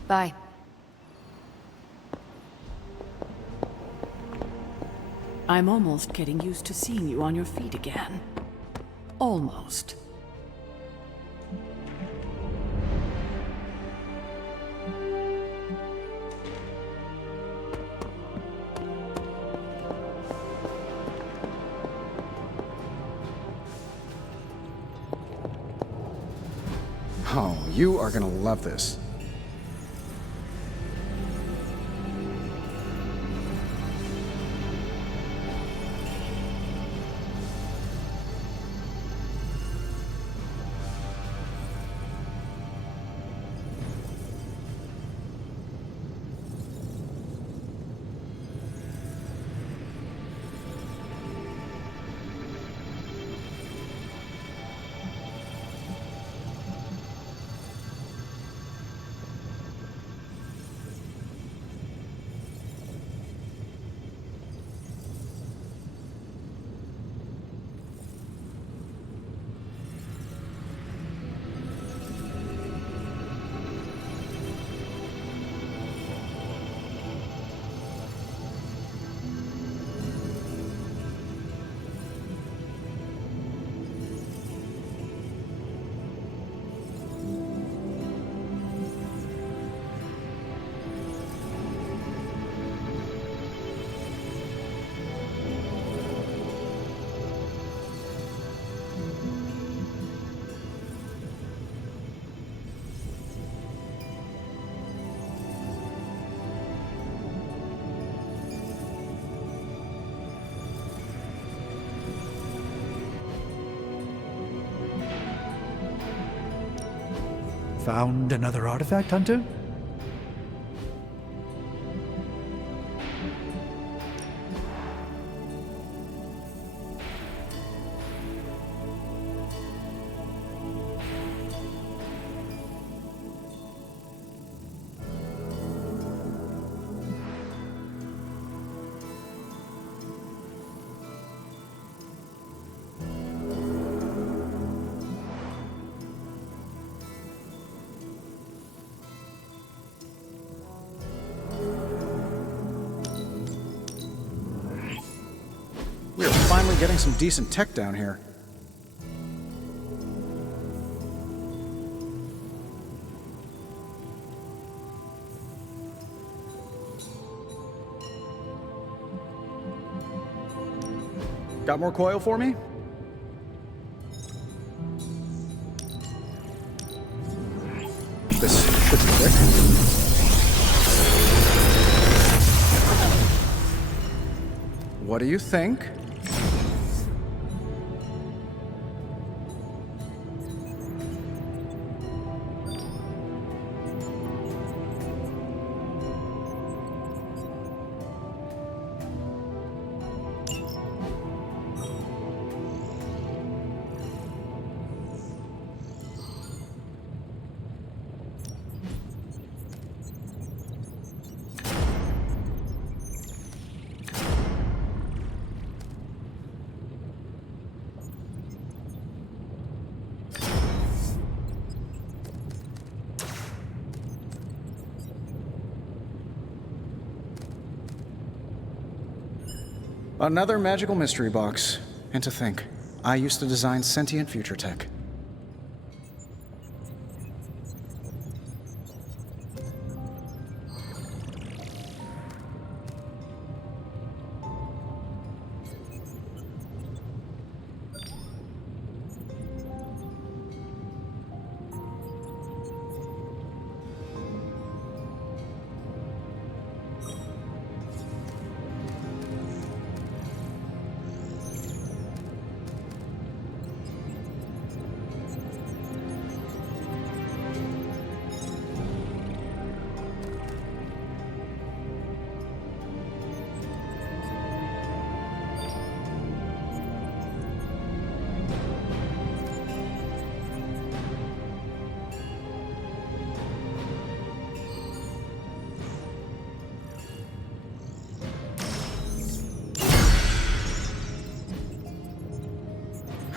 Bye. I'm almost getting used to seeing you on your feet again. Almost. Oh, you are gonna love this. Found another artifact, Hunter? We are finally getting some decent tech down here. Got more coil for me? This should be quick. What do you think? Another magical mystery box. And to think, I used to design sentient future tech.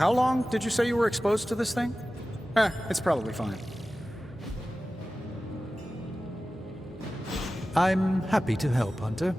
How long did you say you were exposed to this thing? It's probably fine. I'm happy to help, Hunter.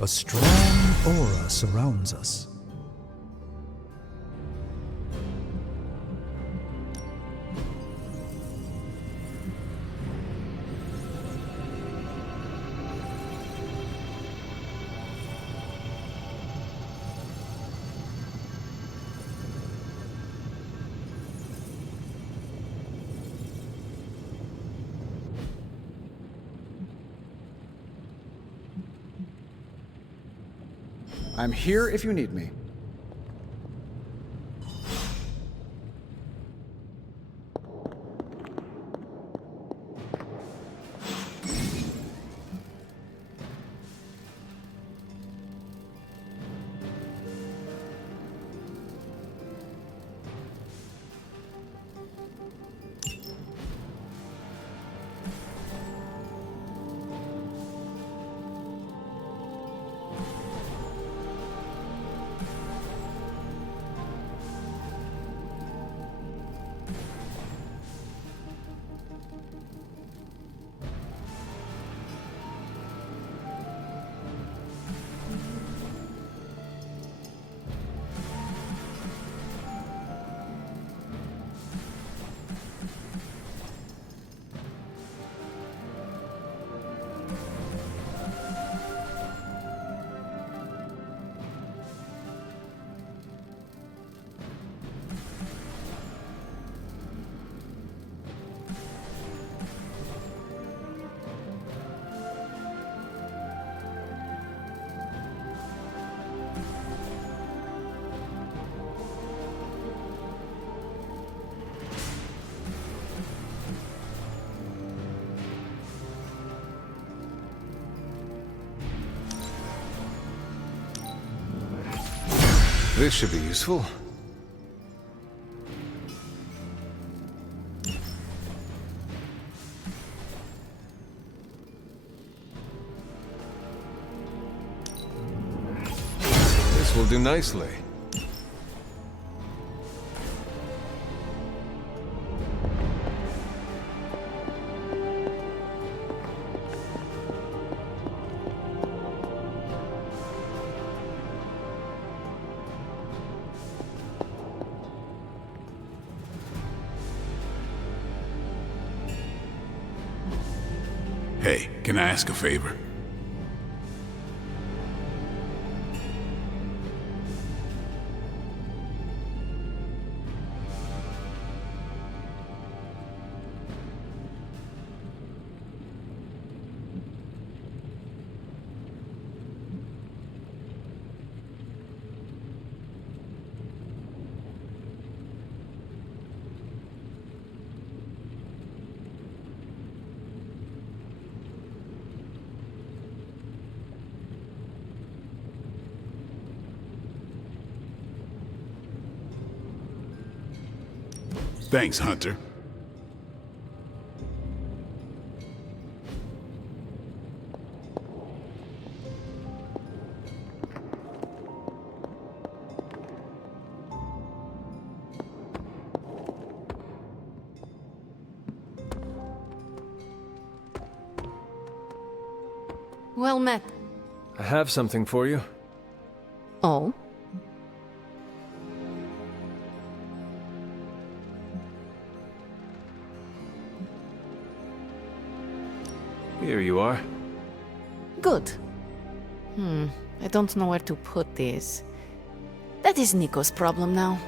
A strong aura surrounds us. I'm here if you need me. This should be useful. This will do nicely. Hey, can I ask a favor? Thanks, Hunter. Well met. I have something for you. Oh? Here you are. Good. I don't know where to put this. That is Nico's problem now.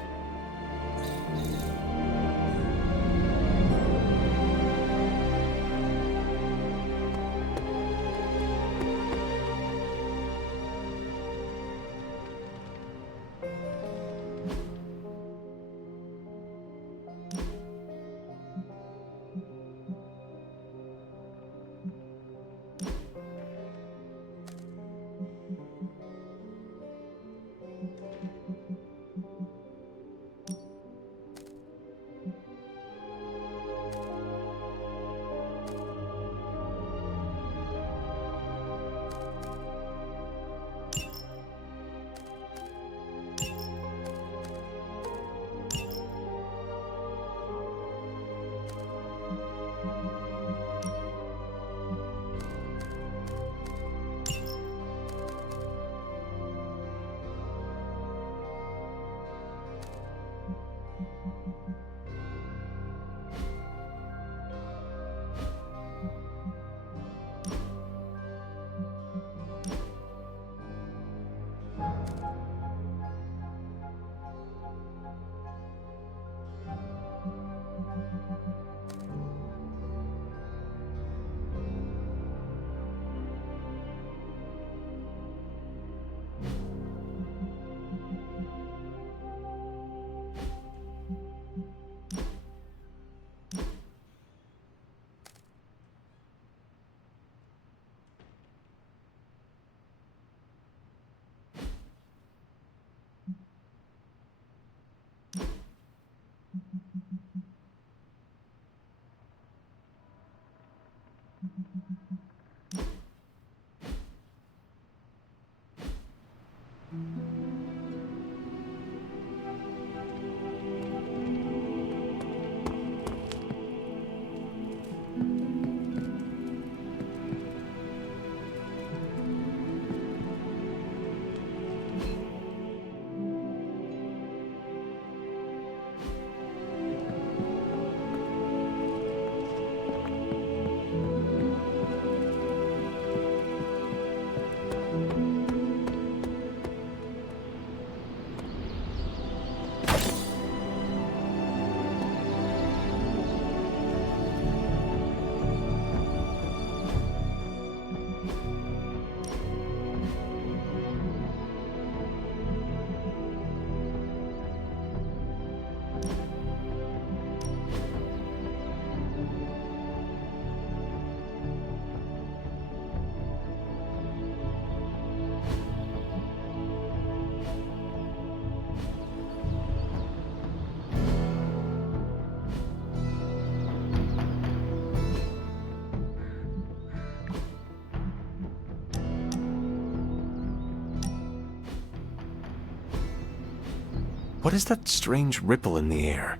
What is that strange ripple in the air?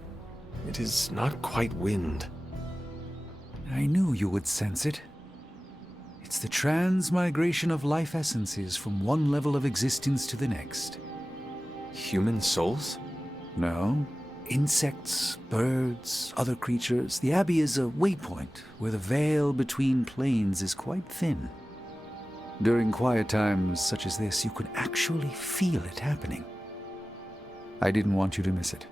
It is not quite wind. I knew you would sense it. It's the transmigration of life essences from one level of existence to the next. Human souls? No. Insects, birds, other creatures. The Abbey is a waypoint where the veil between planes is quite thin. During quiet times such as this, you could actually feel it happening. I didn't want you to miss it.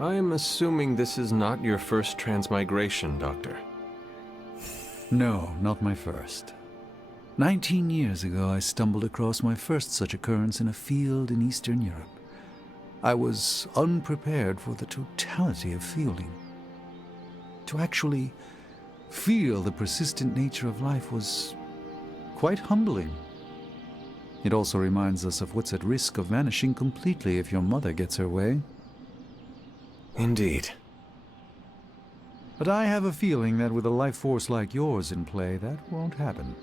I'm assuming this is not your first transmigration, Doctor. No, not my first. 19 years ago, I stumbled across my first such occurrence in a field in Eastern Europe. I was unprepared for the totality of feeling. To actually feel the persistent nature of life was quite humbling. It also reminds us of what's at risk of vanishing completely if your mother gets her way. Indeed. But I have a feeling that with a life force like yours in play, that won't happen.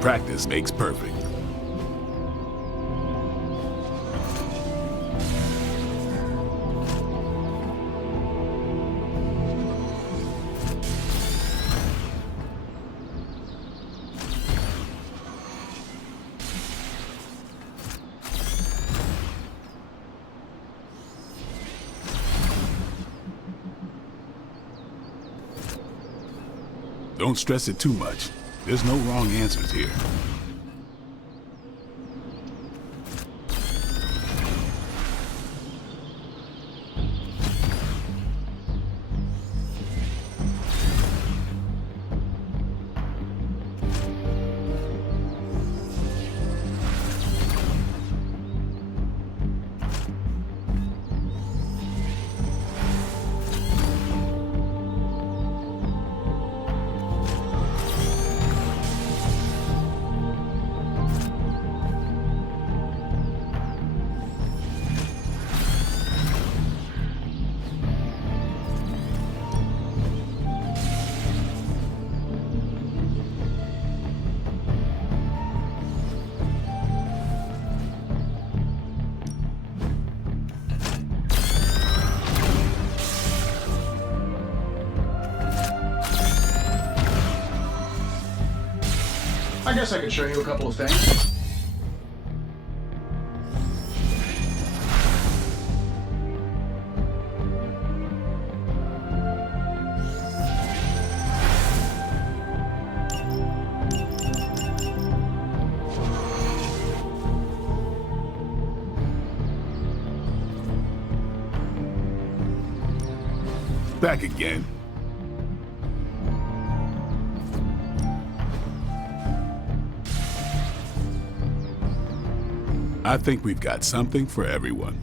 Practice makes perfect. Don't stress it too much. There's no wrong answers here. I guess I could show you a couple of things. Back again. I think we've got something for everyone.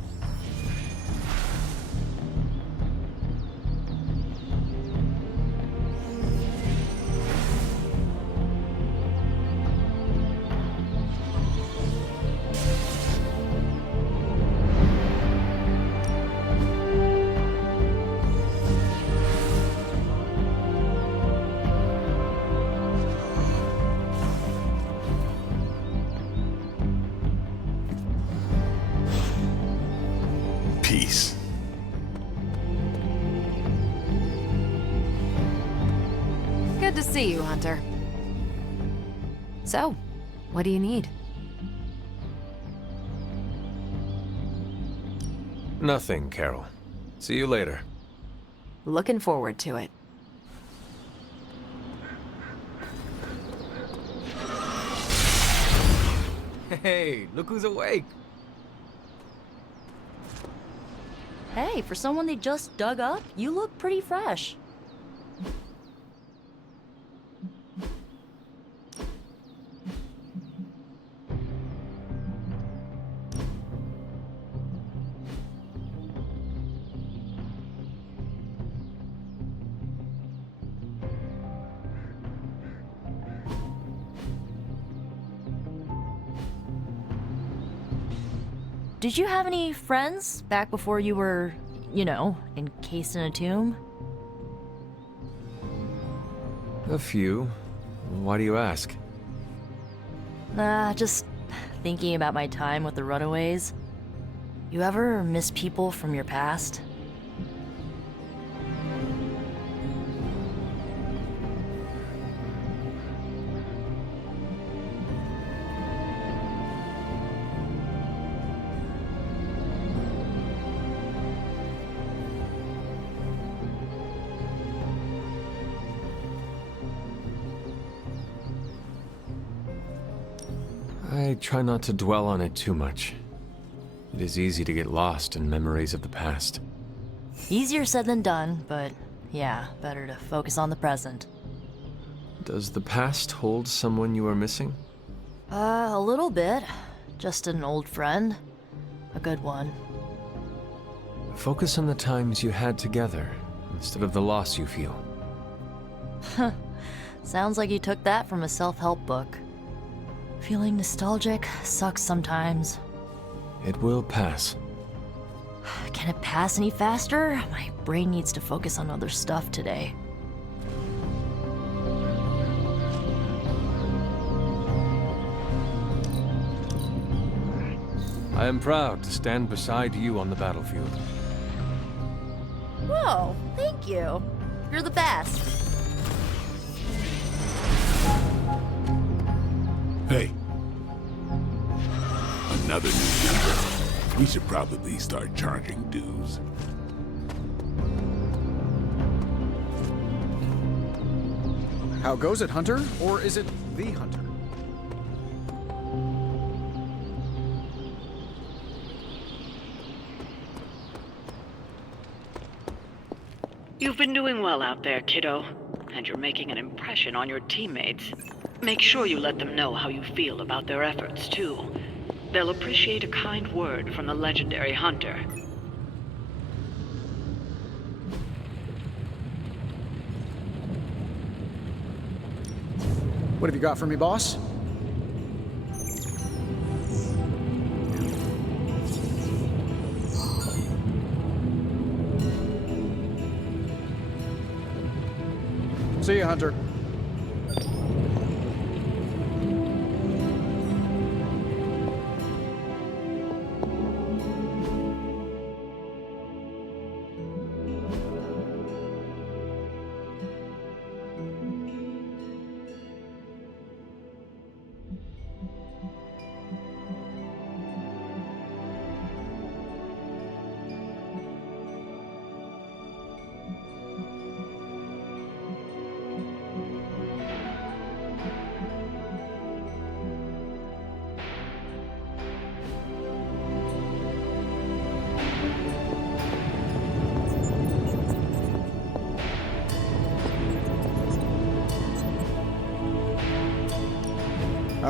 Peace. Good to see you, Hunter. So, what do you need? Nothing, Carol. See you later. Looking forward to it. Hey, look who's awake. Hey, for someone they just dug up, you look pretty fresh. did you have any friends back before you were, you know, encased in a tomb? A few. Why do you ask? Just thinking about my time with the Runaways. You ever miss people from your past? I try not to dwell on it too much. It is easy to get lost in memories of the past. Easier said than done, but yeah, better to focus on the present. Does the past hold someone you are missing? A little bit. Just an old friend. A good one. Focus on the times you had together, instead of the loss you feel. Sounds like you took that from a self-help book. Feeling nostalgic sucks sometimes. It will pass. Can it pass any faster? My brain needs to focus on other stuff today. I am proud to stand beside you on the battlefield. Whoa, thank you. You're the best. Hey. Another new member. We should probably start charging dues. How goes it, Hunter? Or is it the Hunter? You've been doing well out there, kiddo. And you're making an impression on your teammates. Make sure you let them know how you feel about their efforts, too. They'll appreciate a kind word from the legendary Hunter. What have you got for me, boss? See ya, Hunter.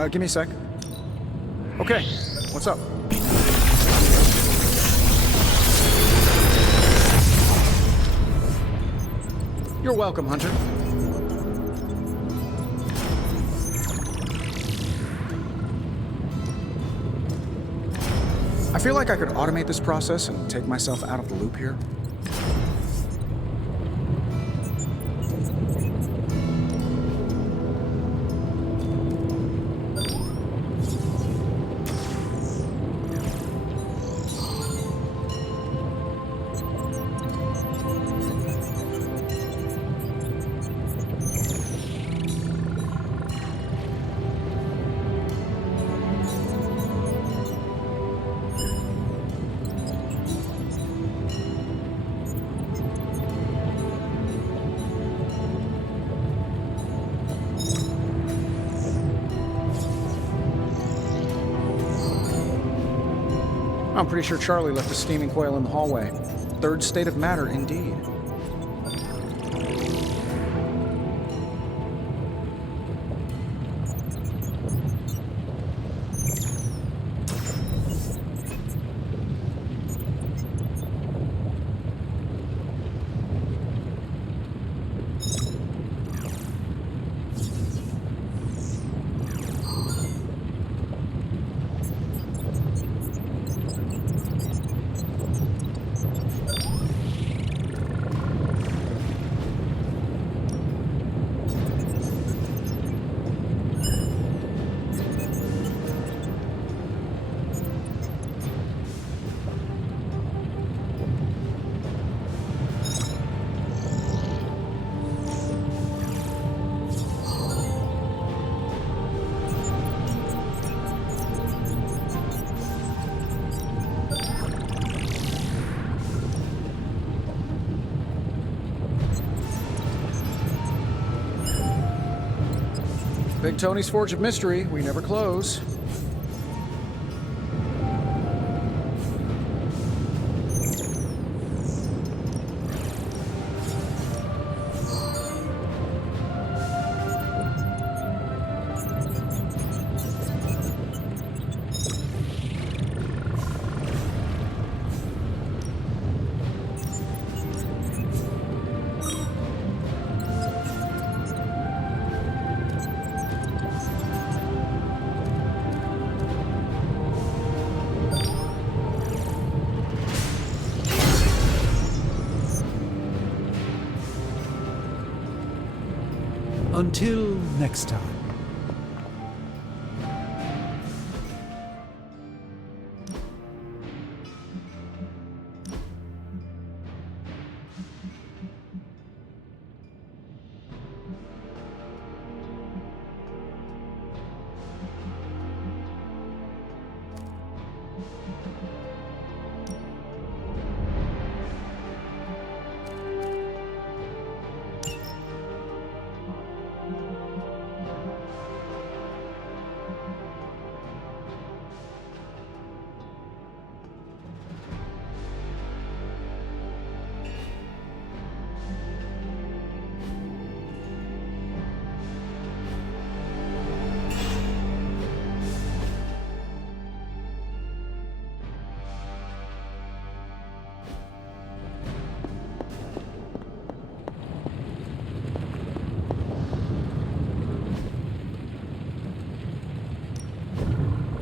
Give me a sec. Okay, what's up? You're welcome, Hunter. I feel like I could automate this process and take myself out of the loop here. I'm pretty sure Charlie left a steaming coil in the hallway. Third state of matter, indeed. Big Tony's Forge of Mystery. We never close. Until next time.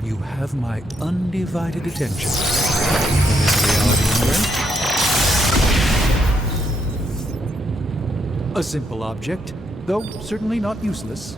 You have my undivided attention. A simple object, though certainly not useless.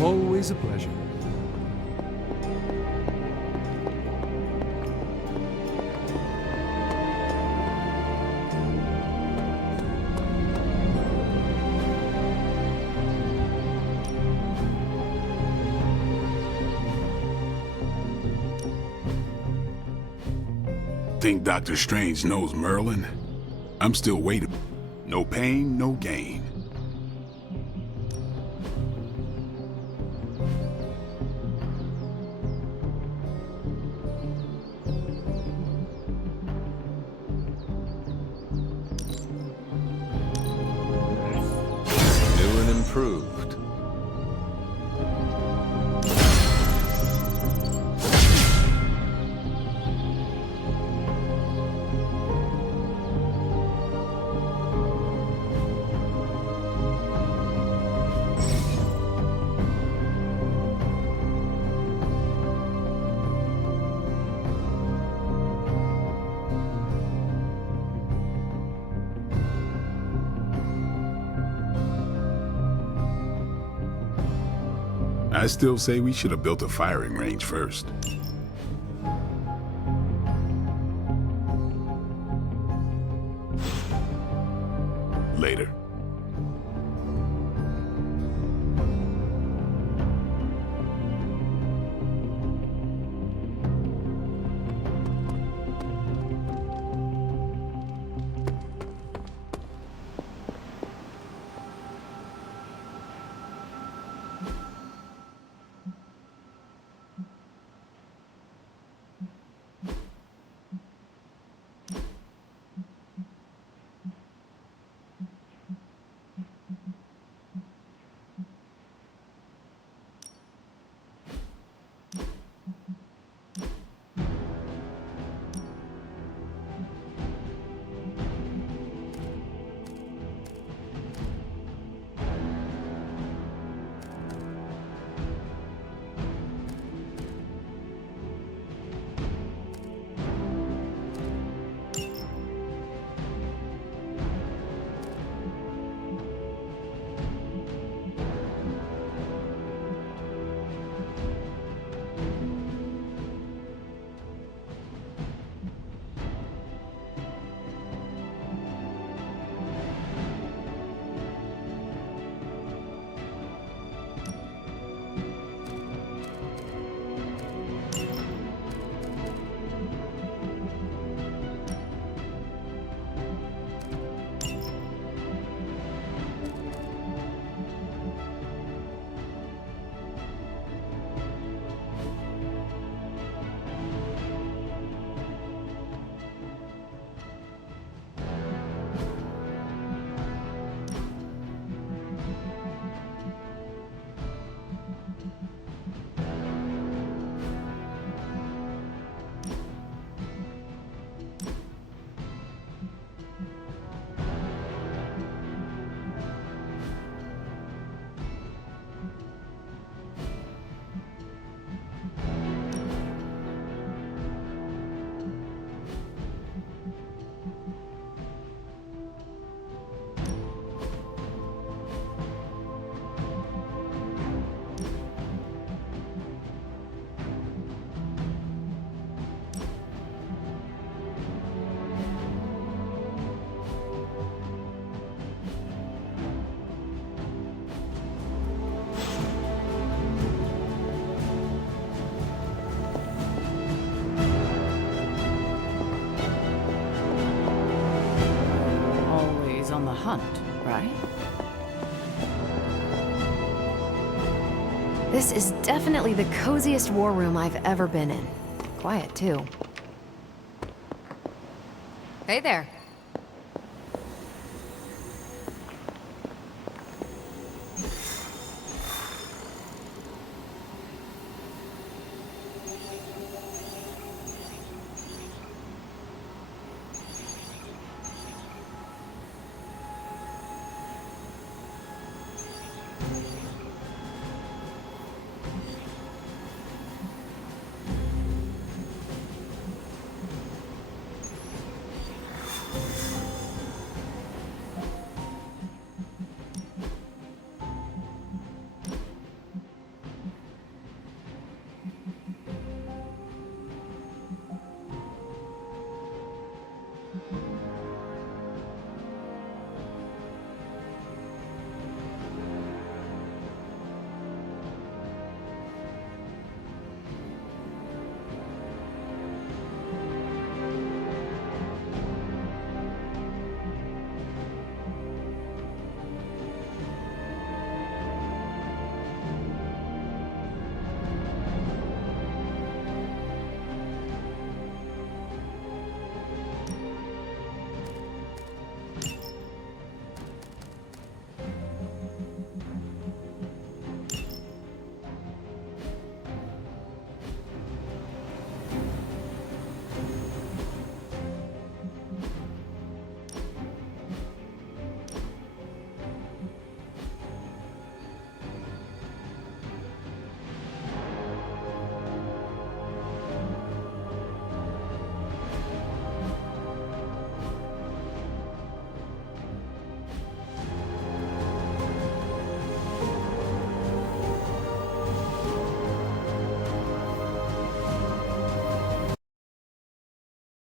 Always a pleasure. Think Dr. Strange knows Merlin? I'm still waiting. No pain, no gain. New and improved. I still say we should have built a firing range first. Later. hunt, right? This is definitely the coziest war room I've ever been in. Quiet, too. Hey there.